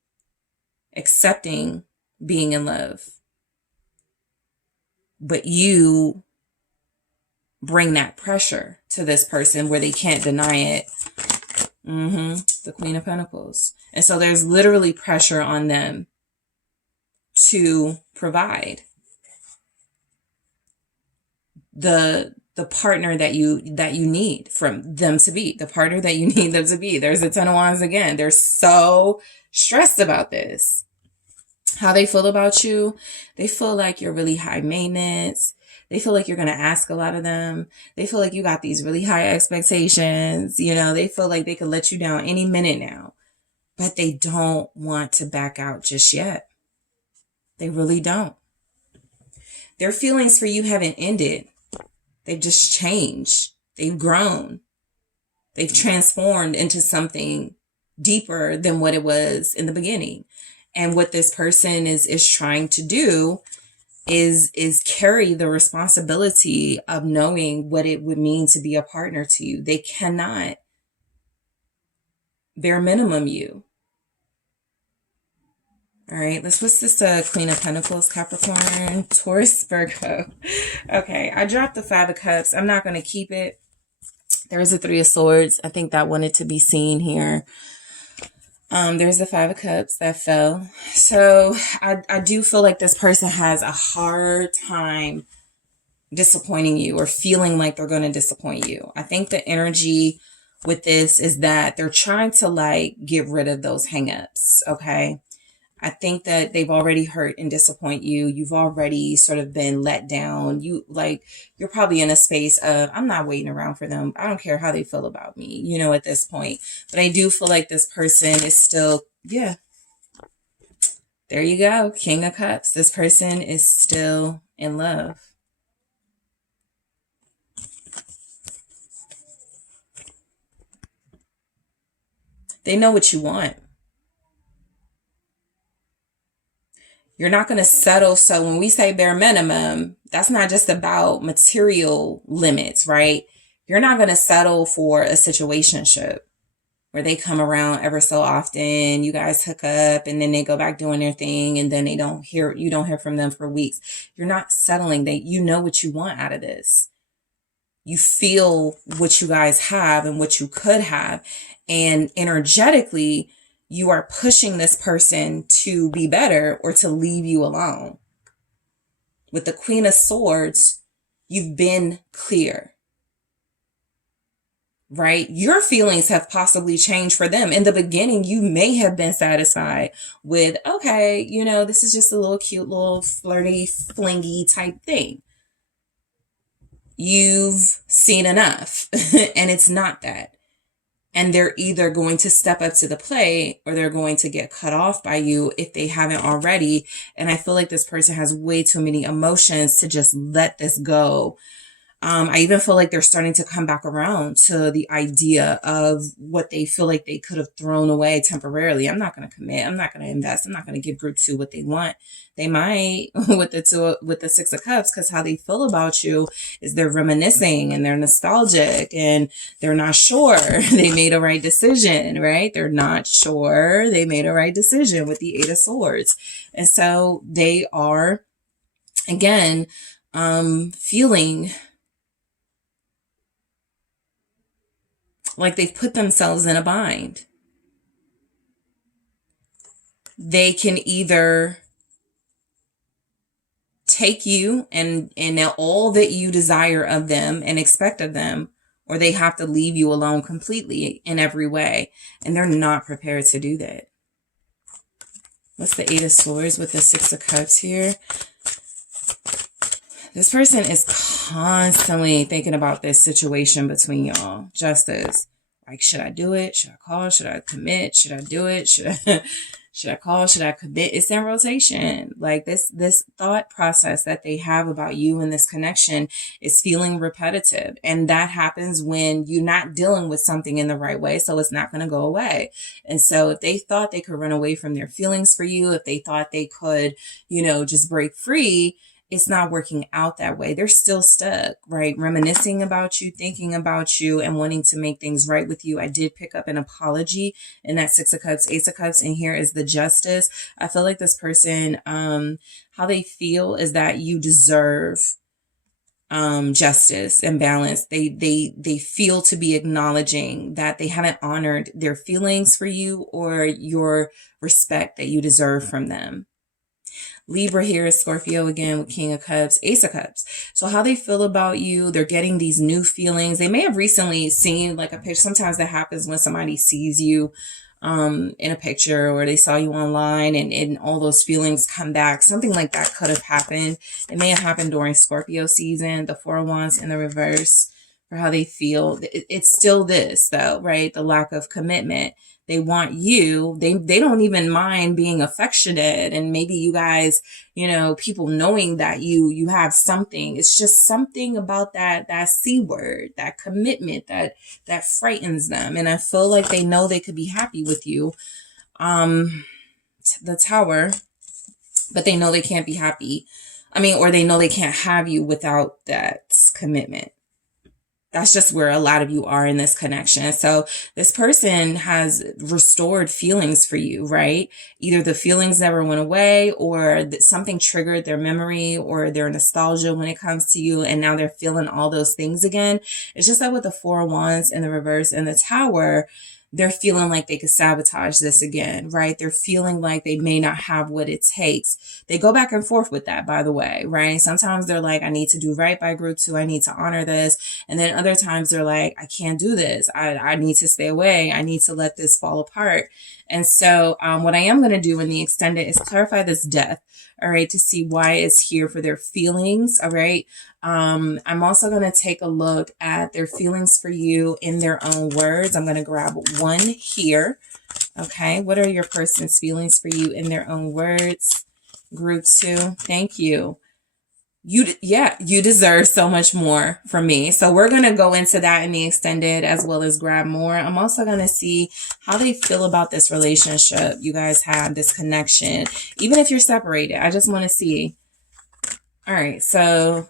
accepting being in love. But you bring that pressure to this person where they can't deny it. The Queen of Pentacles. And so there's literally pressure on them to provide the partner that you need from them to be, the partner that you need them to be. There's the Ten of Wands again. They're so stressed about this. How they feel about you, they feel like you're really high maintenance. They feel like you're going to ask a lot of them. They feel like you got these really high expectations. You know, they feel like they could let you down any minute now, but they don't want to back out just yet. They really don't. Their feelings for you haven't ended. They've just changed. They've grown. They've transformed into something deeper than what it was in the beginning. And what this person is trying to do is carry the responsibility of knowing what it would mean to be a partner to you. They cannot bare minimum you. All right, what's this Queen of Pentacles, Capricorn, Taurus, Virgo. Okay, I dropped the Five of Cups. I'm not going to keep it. There's a Three of Swords. I think that wanted to be seen here. There's the Five of Cups that fell. So I do feel like this person has a hard time disappointing you or feeling like they're going to disappoint you. I think the energy with this is that they're trying to like get rid of those hangups. Okay. I think that they've already hurt and disappoint you. You've already sort of been let down. You're probably in a space of, I'm not waiting around for them. I don't care how they feel about me, you know, at this point. But I do feel like this person is still, yeah. There you go. King of Cups. This person is still in love. They know what you want. You're not going to settle. So when we say bare minimum, that's not just about material limits, right? You're not going to settle for a situationship where they come around ever so often. You guys hook up and then they go back doing their thing. And then you don't hear from them for weeks. You're not settling. You know what you want out of this. You feel what you guys have and what you could have. And energetically, you are pushing this person to be better or to leave you alone. With the Queen of Swords, you've been clear, right? Your feelings have possibly changed for them. In the beginning, you may have been satisfied with, okay, you know, this is just a little cute, little flirty, flingy type thing. You've seen enough and it's not that. And they're either going to step up to the plate or they're going to get cut off by you if they haven't already. And I feel like this person has way too many emotions to just let this go. I even feel like they're starting to come back around to the idea of what they feel like they could have thrown away temporarily. I'm not going to commit. I'm not going to invest. I'm not going to give group 2 what they want. They might with the 6 of Cups, because how they feel about you is they're reminiscing and they're nostalgic and they're not sure they made a right decision, right? They're not sure they made a right decision with the 8 of Swords. And so they are, again, feeling like they've put themselves in a bind. They can either take you and all that you desire of them and expect of them, or they have to leave you alone completely in every way. And they're not prepared to do that. What's the 8 of Swords with the 6 of Cups here? This person is constantly thinking about this situation between y'all. Justice. Like, should I do it? Should I call? Should I commit? Should I do it? Should I call? Should I commit? It's in rotation. Like this thought process that they have about you and this connection is feeling repetitive. And that happens when you're not dealing with something in the right way. So it's not going to go away. And so if they thought they could run away from their feelings for you, if they thought they could, you know, just break free, it's not working out that way. They're still stuck, right? Reminiscing about you, thinking about you, and wanting to make things right with you. I did pick up an apology in that 6 of Cups, Ace of Cups, and here is the Justice. I feel like this person, how they feel is that you deserve justice and balance. They feel to be acknowledging that they haven't honored their feelings for you or your respect that you deserve from them. Libra here is Scorpio again with King of Cups, Ace of Cups. So how they feel about you, they're getting these new feelings. They may have recently seen like a picture. Sometimes that happens when somebody sees you in a picture or they saw you online and all those feelings come back. Something like that could have happened. It may have happened during Scorpio season, the 4 of Wands in the reverse for how they feel. It's still this though, right? The lack of commitment. They want you. They don't even mind being affectionate. And maybe you guys, you know, people knowing that you have something. It's just something about that C word, that commitment that frightens them. And I feel like they know they could be happy with you. The Tower, but they know they can't be happy. Or they know they can't have you without that commitment. That's just where a lot of you are in this connection. So this person has restored feelings for you, right? Either the feelings never went away or something triggered their memory or their nostalgia when it comes to you. And now they're feeling all those things again. It's just that with the 4 of Wands in the reverse and the Tower, they're feeling like they could sabotage this again, right? They're feeling like they may not have what it takes. They go back and forth with that, by the way, right? Sometimes they're like, I need to do right by group 2. I need to honor this. And then other times they're like, I can't do this. I need to stay away. I need to let this fall apart. And so what I am going to do in the extended is clarify this death, all right, to see why it's here for their feelings, all right? I'm also going to take a look at their feelings for you in their own words. I'm going to grab one here, okay? What are your person's feelings for you in their own words? Group 2, thank you. You deserve so much more from me. So we're going to go into that in the extended as well as grab more. I'm also going to see how they feel about this relationship. You guys have this connection, even if you're separated. I just want to see. All right. So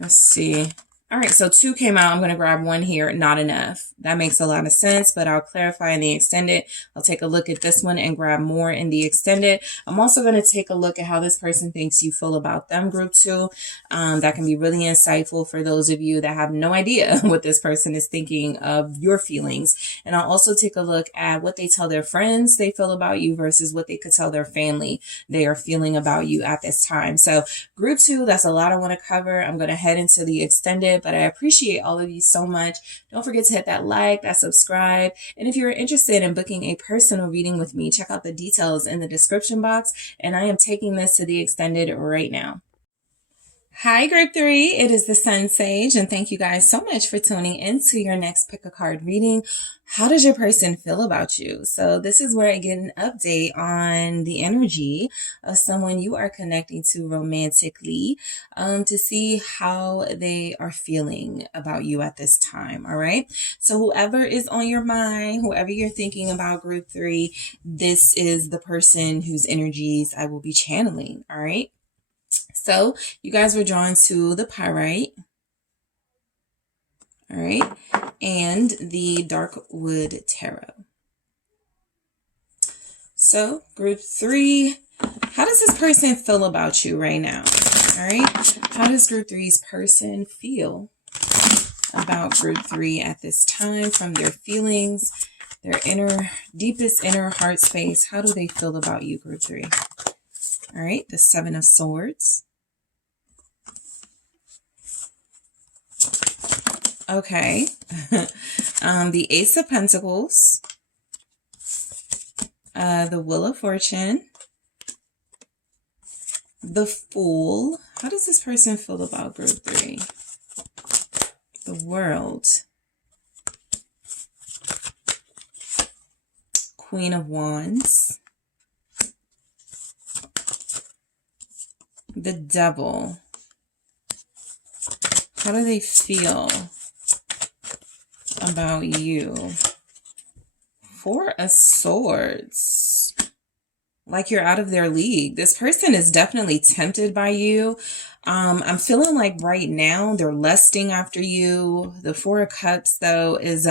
let's see. All right, so 2 came out. I'm going to grab 1 here. Not enough. That makes a lot of sense, but I'll clarify in the extended. I'll take a look at this one and grab more in the extended. I'm also going to take a look at how this person thinks you feel about them, group 2. That can be really insightful for those of you that have no idea what this person is thinking of your feelings. And I'll also take a look at what they tell their friends they feel about you versus what they could tell their family they are feeling about you at this time. So group 2, that's a lot I want to cover. I'm going to head into the extended, but I appreciate all of you so much. Don't forget to hit that like, that subscribe. And if you're interested in booking a personal reading with me, check out the details in the description box. And I am taking this to the extended right now. Hi, Group 3. It is the SunSage, and thank you guys so much for tuning into your next pick a card reading. How does your person feel about you? So this is where I get an update on the energy of someone you are connecting to romantically, to see how they are feeling about you at this time. All right. So whoever is on your mind, whoever you're thinking about, Group 3, this is the person whose energies I will be channeling. All right. So you guys were drawn to the Pyrite, all right, and the Dark Wood Tarot. So group 3, how does this person feel about you right now? All right, how does group 3's person feel about group 3 at this time, from their feelings, their deepest inner heart space? How do they feel about you, group 3? All right, the 7 of Swords. Okay. The Ace of Pentacles, the Wheel of Fortune, the Fool. How does this person feel about group 3? The World, Queen of Wands, the Devil. How do they feel about you? 4 of Swords. Like you're out of their league. This person is definitely tempted by you. I'm feeling like right now they're lusting after you. The 4 of Cups, though, is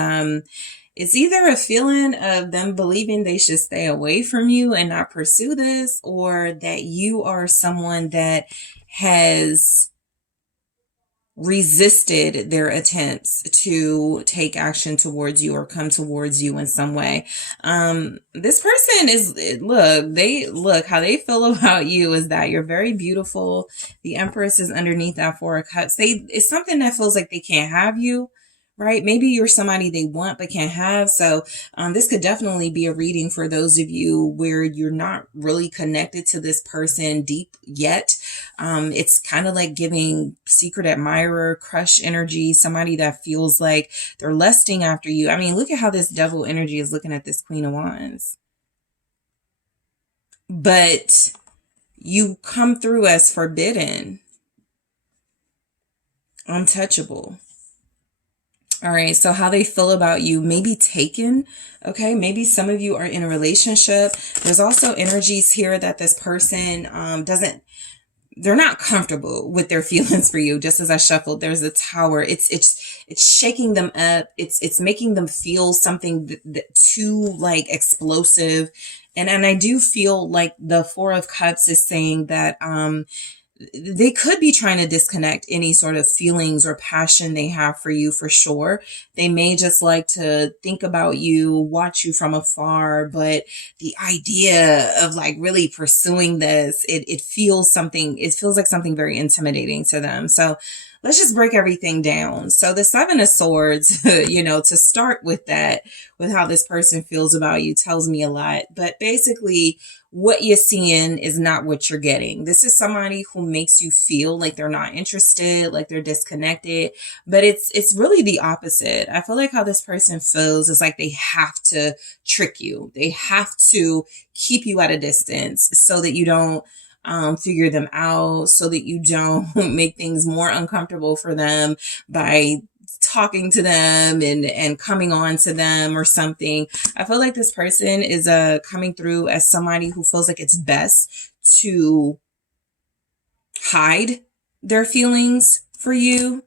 it's either a feeling of them believing they should stay away from you and not pursue this, or that you are someone that has resisted their attempts to take action towards you or come towards you in some way. This person is, look, how they feel about you is that you're very beautiful. The Empress is underneath that 4 of Cups. It's something that feels like they can't have you, right? Maybe you're somebody they want but can't have. So this could definitely be a reading for those of you where you're not really connected to this person deep yet. It's kind of like giving secret admirer, crush energy, somebody that feels like they're lusting after you. I mean, look at how this Devil energy is looking at this Queen of Wands. But you come through as forbidden, untouchable. All right, so how they feel about you, maybe taken, okay? Maybe some of you are in a relationship. There's also energies here that this person they're not comfortable with their feelings for you. Just as I shuffled, there's a Tower. It's shaking them up. It's making them feel something too like explosive. And I do feel like the 4 of Cups is saying that they could be trying to disconnect any sort of feelings or passion they have for you, for sure. They may just like to think about you, watch you from afar, but the idea of like really pursuing this, it feels like something very intimidating to them. So let's just break everything down. So the 7 of Swords, to start with that, with how this person feels about you, tells me a lot. But basically, what you're seeing is not what you're getting. This is somebody who makes you feel like they're not interested, like they're disconnected, but it's really the opposite. I feel like how this person feels is like they have to trick you. They have to keep you at a distance so that you don't figure them out, so that you don't make things more uncomfortable for them by talking to them and coming on to them or something. I feel like this person is coming through as somebody who feels like it's best to hide their feelings for you.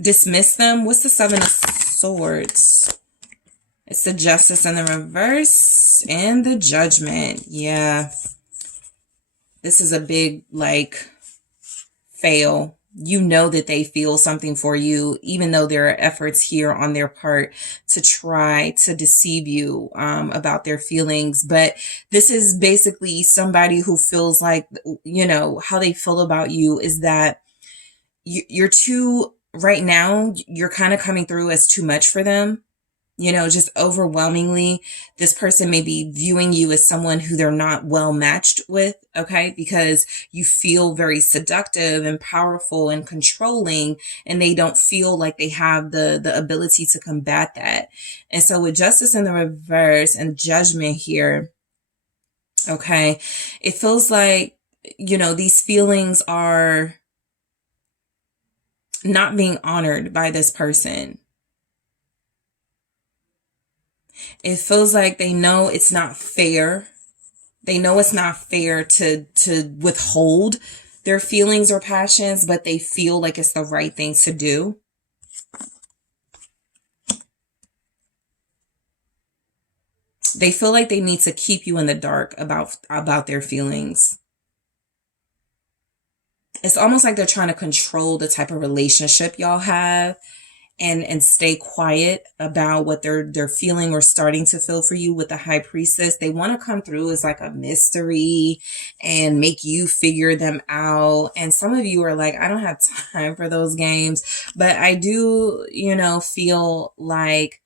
dismiss them. What's the Seven of Swords? It's the Justice in the reverse and the Judgment. Yeah. This is a big, like, fail. You know that they feel something for you, even though there are efforts here on their part to try to deceive you about their feelings. But this is basically somebody who feels like, you know, how they feel about you is that you're too, right now, you're kind of coming through as too much for them. You know, just overwhelmingly, this person may be viewing you as someone who they're not well matched with, okay? Because you feel very seductive and powerful and controlling, and they don't feel like they have the ability to combat that. And so with Justice in the reverse and Judgment here, okay, it feels like, you know, these feelings are not being honored by this person. It feels like they know it's not fair. They know it's not fair to withhold their feelings or passions, but they feel like it's the right thing to do. They feel like they need to keep you in the dark about their feelings. It's almost like they're trying to control the type of relationship y'all have. And stay quiet about what they're feeling or starting to feel for you with the High Priestess. They want to come through as like a mystery and make you figure them out. And some of you are like, I don't have time for those games. But I do, you know, feel like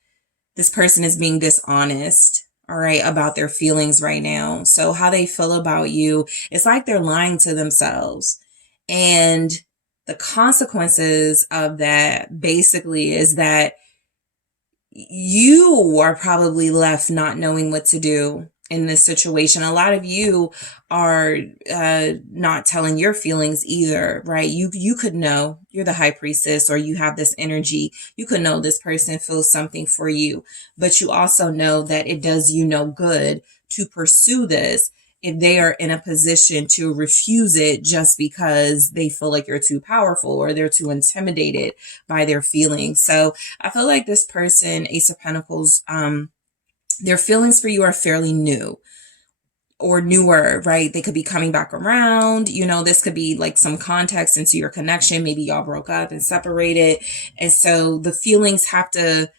this person is being dishonest, all right, about their feelings right now. So how they feel about you, it's like they're lying to themselves. And the consequences of that basically is that you are probably left not knowing what to do in this situation. A lot of you are not telling your feelings either, right? You could know, you're the High Priestess, or you have this energy. You could know this person feels something for you, but you also know that it does you no good to pursue this if they are in a position to refuse it just because they feel like you're too powerful or they're too intimidated by their feelings. So I feel like this person, Ace of Pentacles, their feelings for you are fairly new or newer, right? They could be coming back around. You know, this could be like some context into your connection. Maybe y'all broke up and separated. And so the feelings have to,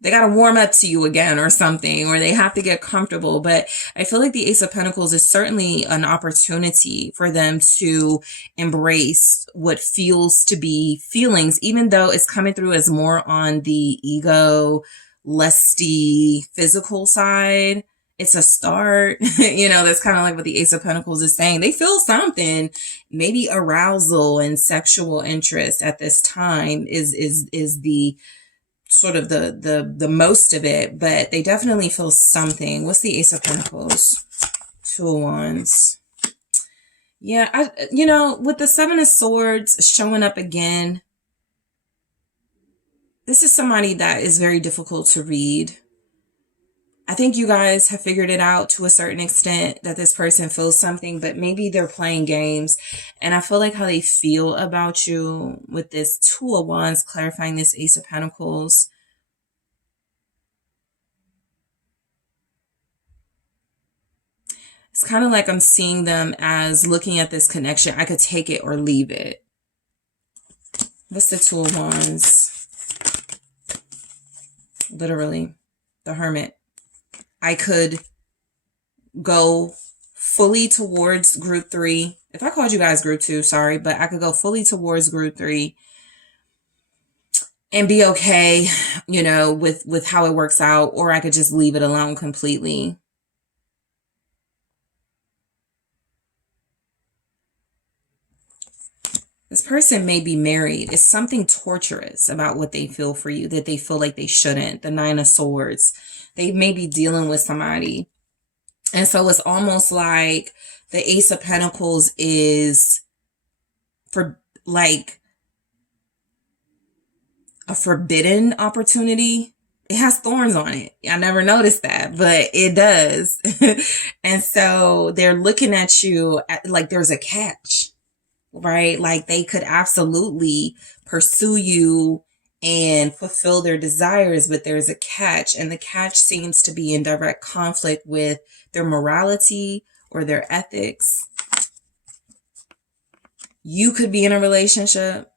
they got to warm up to you again or something, or they have to get comfortable. But I feel like the Ace of Pentacles is certainly an opportunity for them to embrace what feels to be feelings, even though it's coming through as more on the ego, lusty, physical side. It's a start, you know, that's kind of like what the Ace of Pentacles is saying. They feel something, maybe arousal and sexual interest at this time is the sort of the most of it, but they definitely feel something. What's the Ace of Pentacles? Two of Wands. Yeah, you know, with the Seven of Swords showing up again, this is somebody that is very difficult to read. I think you guys have figured it out to a certain extent that this person feels something, but maybe they're playing games. And I feel like how they feel about you with this Two of Wands clarifying this Ace of Pentacles. It's kind of like I'm seeing them as looking at this connection. I could take it or leave it. What's the Two of Wands? Literally, the Hermit. I could go fully towards group 3. If I called you guys group 2, sorry, but I could go fully towards group 3 and be okay, you know, with how it works out, or I could just leave it alone completely. This person may be married. It's something torturous about what they feel for you, that they feel like they shouldn't. The Nine of Swords. They may be dealing with somebody. And so it's almost like the Ace of Pentacles is for like a forbidden opportunity. It has thorns on it. I never noticed that, but it does. And so they're looking at you like there's a catch. right? Like they could absolutely pursue you and fulfill their desires, but there's a catch, and the catch seems to be in direct conflict with their morality or their ethics. You could be in a relationship.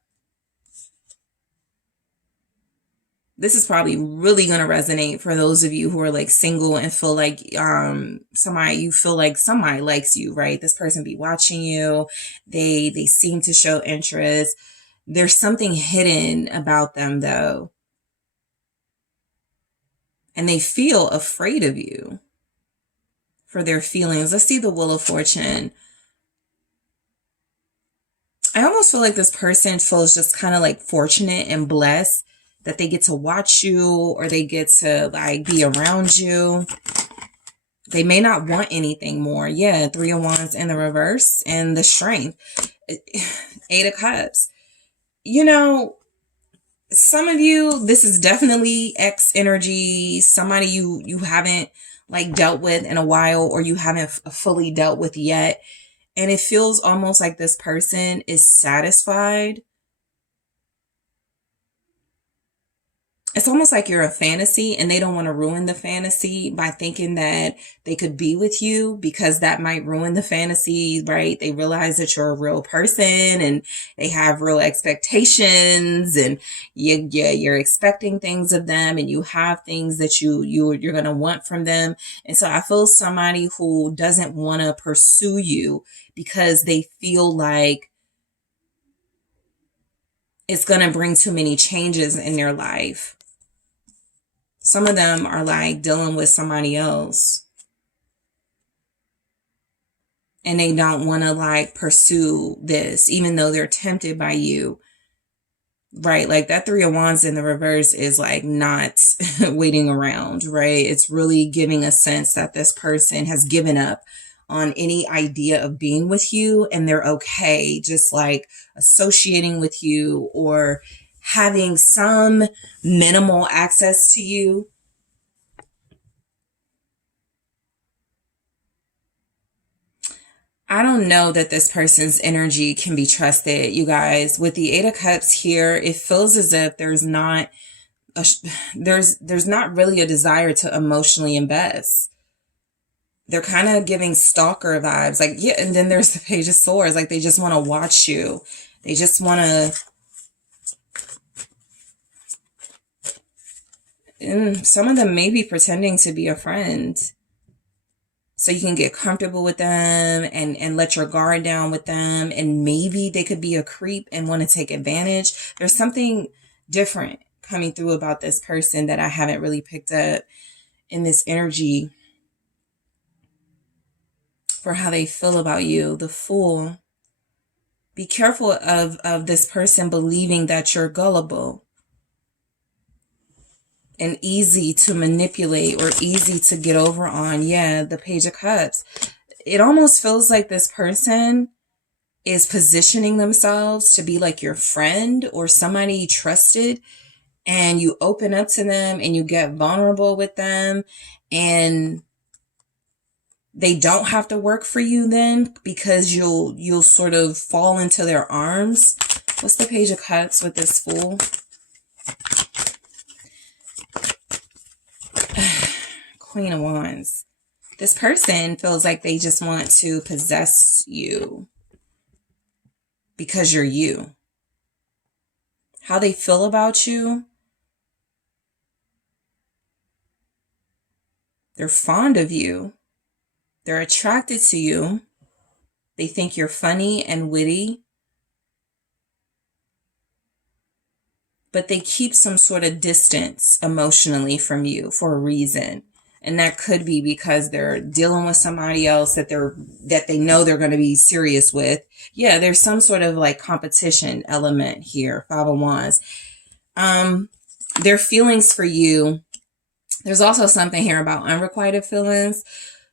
This is probably really going to resonate for those of you who are like single and feel like you feel like somebody likes you, right? This person be watching you. They seem to show interest. There's something hidden about them though. And they feel afraid of you for their feelings. Let's see the Wheel of Fortune. I almost feel like this person feels just kind of like fortunate and blessed that they get to watch you, or they get to like be around you. They may not want anything more. Yeah, 3 of Wands in the reverse, and the Strength. 8 of Cups. You know, some of you, this is definitely ex energy, somebody you haven't like dealt with in a while, or you haven't fully dealt with yet. And it feels almost like this person is satisfied. It's almost like you're a fantasy, and they don't want to ruin the fantasy by thinking that they could be with you, because that might ruin the fantasy, right? They realize that you're a real person and they have real expectations, and you're expecting things of them, and you have things that you're going to want from them. And so I feel somebody who doesn't want to pursue you because they feel like it's going to bring too many changes in their life. Some of them are like dealing with somebody else, and they don't want to like pursue this, even though they're tempted by you, right? Like that 3 of Wands in the reverse is like not waiting around, right? It's really giving a sense that this person has given up on any idea of being with you, and they're okay just like associating with you or having some minimal access to you. I don't know that this person's energy can be trusted, you guys. With the 8 of Cups here, it feels as if there's not really a desire to emotionally invest. They're kind of giving stalker vibes. Like, yeah, and then there's the Page of Swords. Like, they just want to watch you. They just want to... some of them may be pretending to be a friend, so you can get comfortable with them and let your guard down with them. And maybe they could be a creep and want to take advantage. There's something different coming through about this person that I haven't really picked up in this energy for how they feel about you. The Fool. Be careful of this person believing that you're gullible and easy to manipulate or easy to get over on. Yeah, the Page of Cups. It almost feels like this person is positioning themselves to be like your friend or somebody you trusted, and you open up to them and you get vulnerable with them, and they don't have to work for you then, because you'll sort of fall into their arms. What's the Page of Cups with this Fool? Queen of Wands. This person feels like they just want to possess you because you're you. How they feel about you? They're fond of you. They're attracted to you. They think you're funny and witty. But they keep some sort of distance emotionally from you for a reason. And that could be because they're dealing with somebody else that they know they're going to be serious with. Yeah, there's some sort of like competition element here. 5 of Wands. Their feelings for you. There's also something here about unrequited feelings.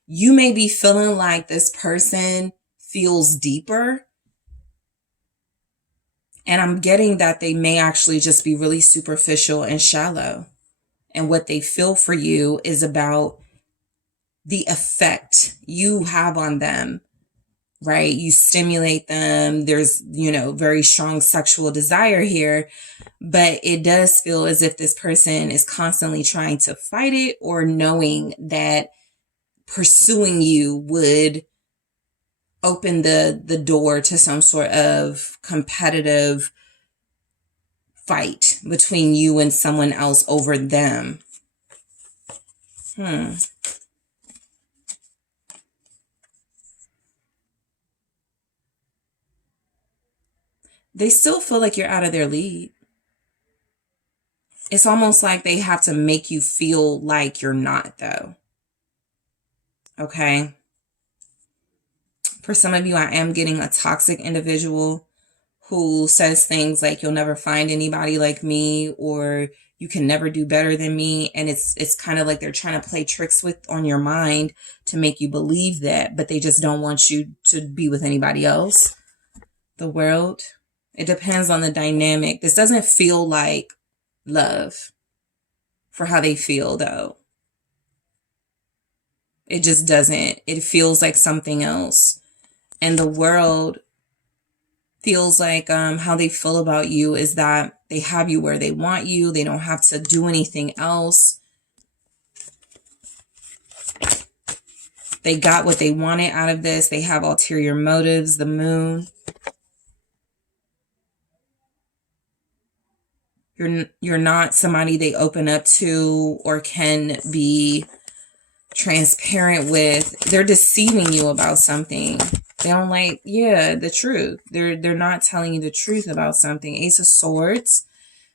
You may be feeling like this person feels deeper. And I'm getting that they may actually just be really superficial and shallow. And what they feel for you is about the effect you have on them right? You stimulate them. There's, very strong sexual desire here, but it does feel as if this person is constantly trying to fight it, or knowing that pursuing you would open the door to some sort of competitive fight between you and someone else over them. They still feel like you're out of their league. It's almost like they have to make you feel like you're not, though. Okay? For some of you, I am getting a toxic individual who says things like, you'll never find anybody like me, or you can never do better than me. And it's kind of like they're trying to play tricks on your mind to make you believe that, but they just don't want you to be with anybody else. The world. It depends on the dynamic. This doesn't feel like love for how they feel, though. It just doesn't. It feels like something else. And the world feels like how they feel about you is that they have you where they want you. They don't have to do anything else. They got what they wanted out of this. They have ulterior motives. The moon. You're not somebody they open up to or can be transparent with. They're deceiving you about something. They don't like, the truth. They're not telling you the truth about something. Ace of Swords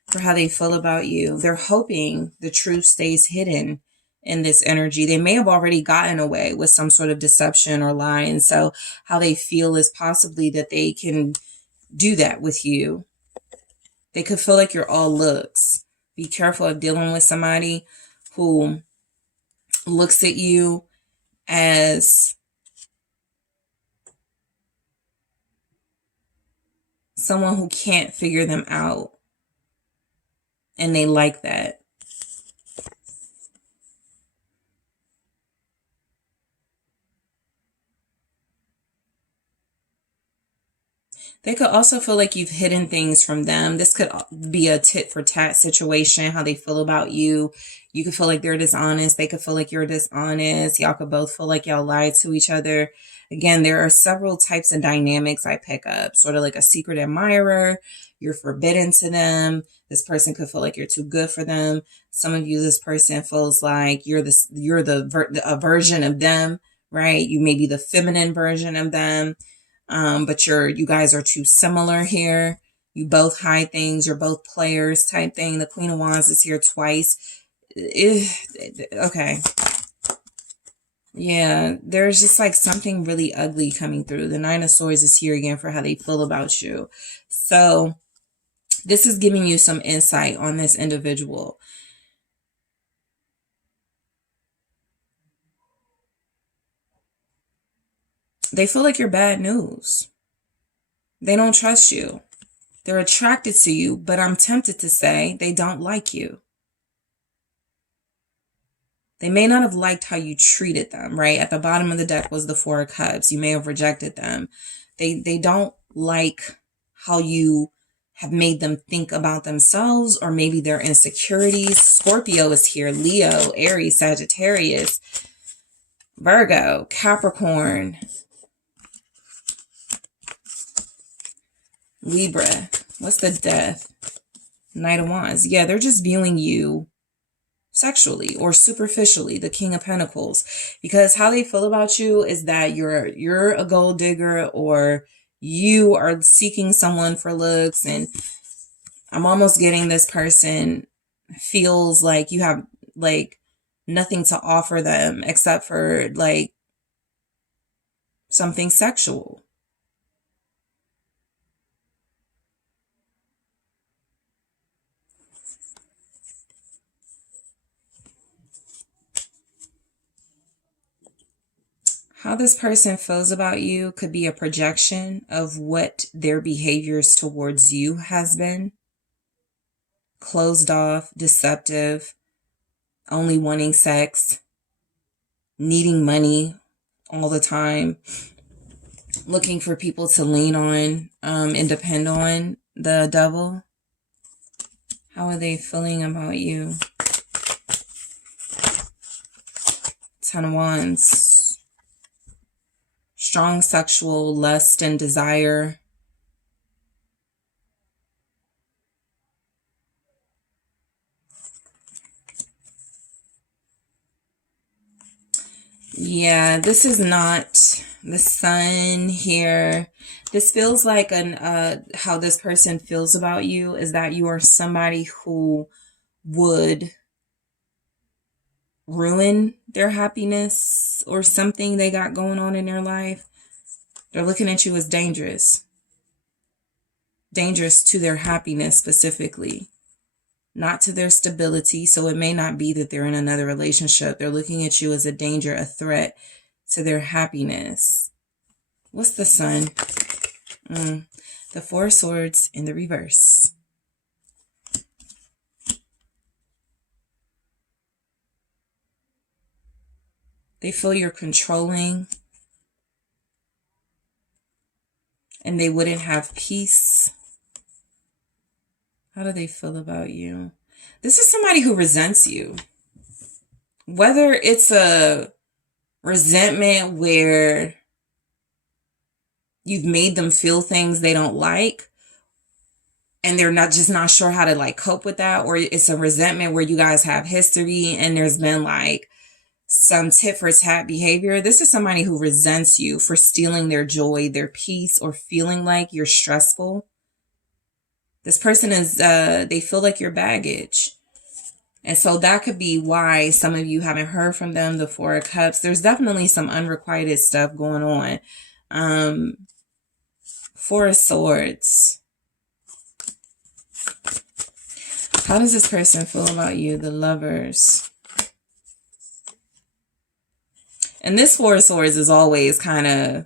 for how they feel about you. They're hoping the truth stays hidden in this energy. They may have already gotten away with some sort of deception or lie. And so how they feel is possibly that they can do that with you. They could feel like you're all looks. Be careful of dealing with somebody who looks at you as someone who can't figure them out. And they like that. They could also feel like you've hidden things from them. This could be a tit for tat situation, how they feel about you. You could feel like they're dishonest. They could feel like you're dishonest. Y'all could both feel like y'all lied to each other. Again, there are several types of dynamics I pick up. Sort of like a secret admirer. You're forbidden to them. This person could feel like you're too good for them. Some of you, this person feels like you're a version of them, right? You may be the feminine version of them. But you guys are too similar here. You both hide things. You're both players type thing. The Queen of Wands is here twice. Okay. Yeah, there's just like something really ugly coming through. The Nine of Swords is here again for how they feel about you. So this is giving you some insight on this individual. They feel like you're bad news. They don't trust you. They're attracted to you, but I'm tempted to say they don't like you. They may not have liked how you treated them, right? At the bottom of the deck was the Four of Cups. You may have rejected them. They don't like how you have made them think about themselves, or maybe their insecurities. Scorpio is here. Leo, Aries, Sagittarius, Virgo, Capricorn, Libra. What's the Death? Knight of Wands. Yeah, they're just viewing you sexually or superficially, the King of Pentacles, because how they feel about you is that you're a gold digger, or you are seeking someone for looks. And I'm almost getting this person feels like you have like nothing to offer them except for like something sexual. How this person feels about you could be a projection of what their behaviors towards you has been. Closed off, deceptive, only wanting sex, needing money all the time. looking for people to lean on and depend on. The Devil. How are they feeling about you? Ten of Wands. Strong sexual lust and desire. Yeah, this is not the Sun here. This feels like how this person feels about you is that you are somebody who would ruin their happiness or something they got going on in their life. They're looking at you as dangerous. Dangerous to their happiness specifically. Not to their stability. So it may not be that they're in another relationship. They're looking at you as a danger, a threat to their happiness. What's the Sun? The Four of Swords in the reverse. They feel you're controlling. And they wouldn't have peace. How do they feel about you? This is somebody who resents you. Whether it's a resentment where you've made them feel things they don't like and they're not sure how to like cope with that, or it's a resentment where you guys have history and there's been like some tit for tat behavior. This is somebody who resents you for stealing their joy, their peace, or feeling like you're stressful. This person is, they feel like you're baggage. And so that could be why some of you haven't heard from them. The Four of Cups. There's definitely some unrequited stuff going on. Four of Swords. How does this person feel about you? The Lovers. And this Four of Swords is always kind of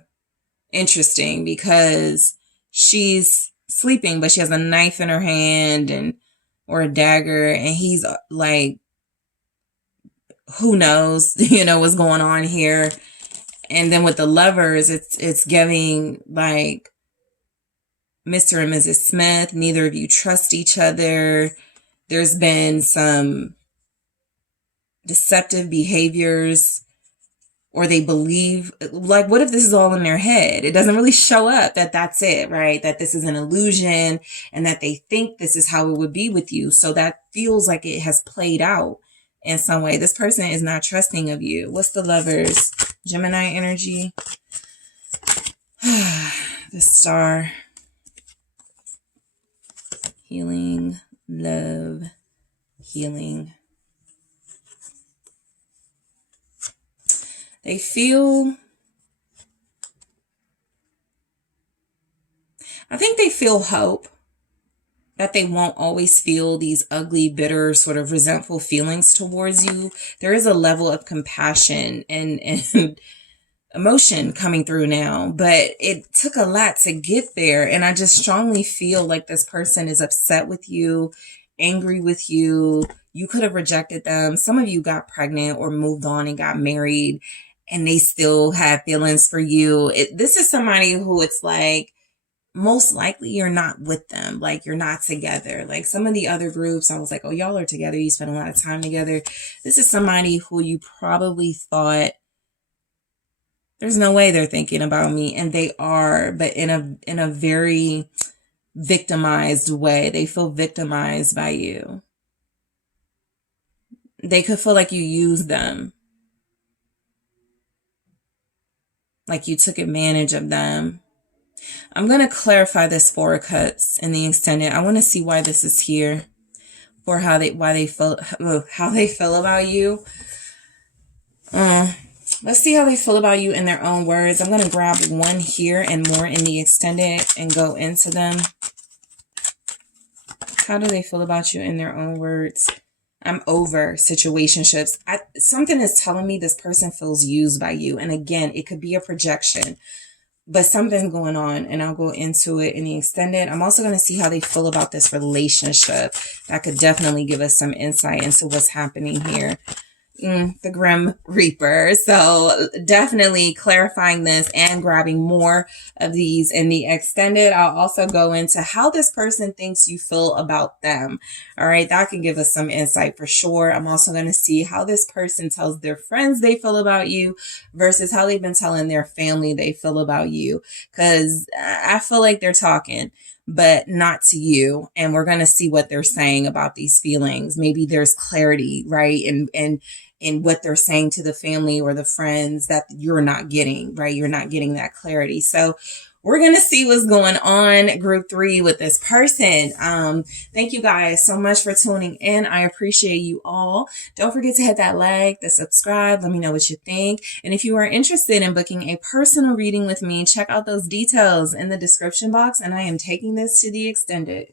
interesting because she's sleeping, but she has a knife in her hand or a dagger, and he's like, who knows, what's going on here. And then with the Lovers, it's giving like Mr. and Mrs. Smith. Neither of you trust each other. There's been some deceptive behaviors, or they believe, like, what if this is all in their head? It doesn't really show up that that's it, right? That this is an illusion and that they think this is how it would be with you. So that feels like it has played out in some way. This person is not trusting of you. What's the Lovers? Gemini energy. The Star. Healing, love, healing. They feel, I think they feel hope that they won't always feel these ugly, bitter, sort of resentful feelings towards you. There is a level of compassion and emotion coming through now, but it took a lot to get there. And I just strongly feel like this person is upset with you, angry with you. You could have rejected them. Some of you got pregnant or moved on and got married, and they still have feelings for you. This is somebody who it's like, most likely you're not with them. Like, you're not together. Like some of the other groups, I was like, oh, y'all are together. You spend a lot of time together. This is somebody who you probably thought, there's no way they're thinking about me. And they are, but in a very victimized way. They feel victimized by you. They could feel like you used them. Like you took advantage of them. I'm going to clarify this Four of Cups in the extended. I want to see why this is here, for how they feel about you. Let's see how they feel about you in their own words. I'm going to grab one here and more in the extended and go into them. How do they feel about you in their own words? I'm over situationships. Something is telling me this person feels used by you. And again, it could be a projection, but something's going on, and I'll go into it in the extended. I'm also going to see how they feel about this relationship. That could definitely give us some insight into what's happening here. the Grim Reaper. So definitely clarifying this and grabbing more of these in the extended. I'll also go into how this person thinks you feel about them. All right, that can give us some insight for sure. I'm also going to see how this person tells their friends they feel about you versus how they've been telling their family they feel about you. Because I feel like they're talking, but not to you. And we're going to see what they're saying about these feelings. Maybe there's clarity, right? And what they're saying to the family or the friends that you're not getting, right? You're not getting that clarity. So we're going to see what's going on, group 3, with this person. Thank you guys so much for tuning in. I appreciate you all. Don't forget to hit that like, the subscribe. Let me know what you think. And if you are interested in booking a personal reading with me, check out those details in the description box. And I am taking this to the extended.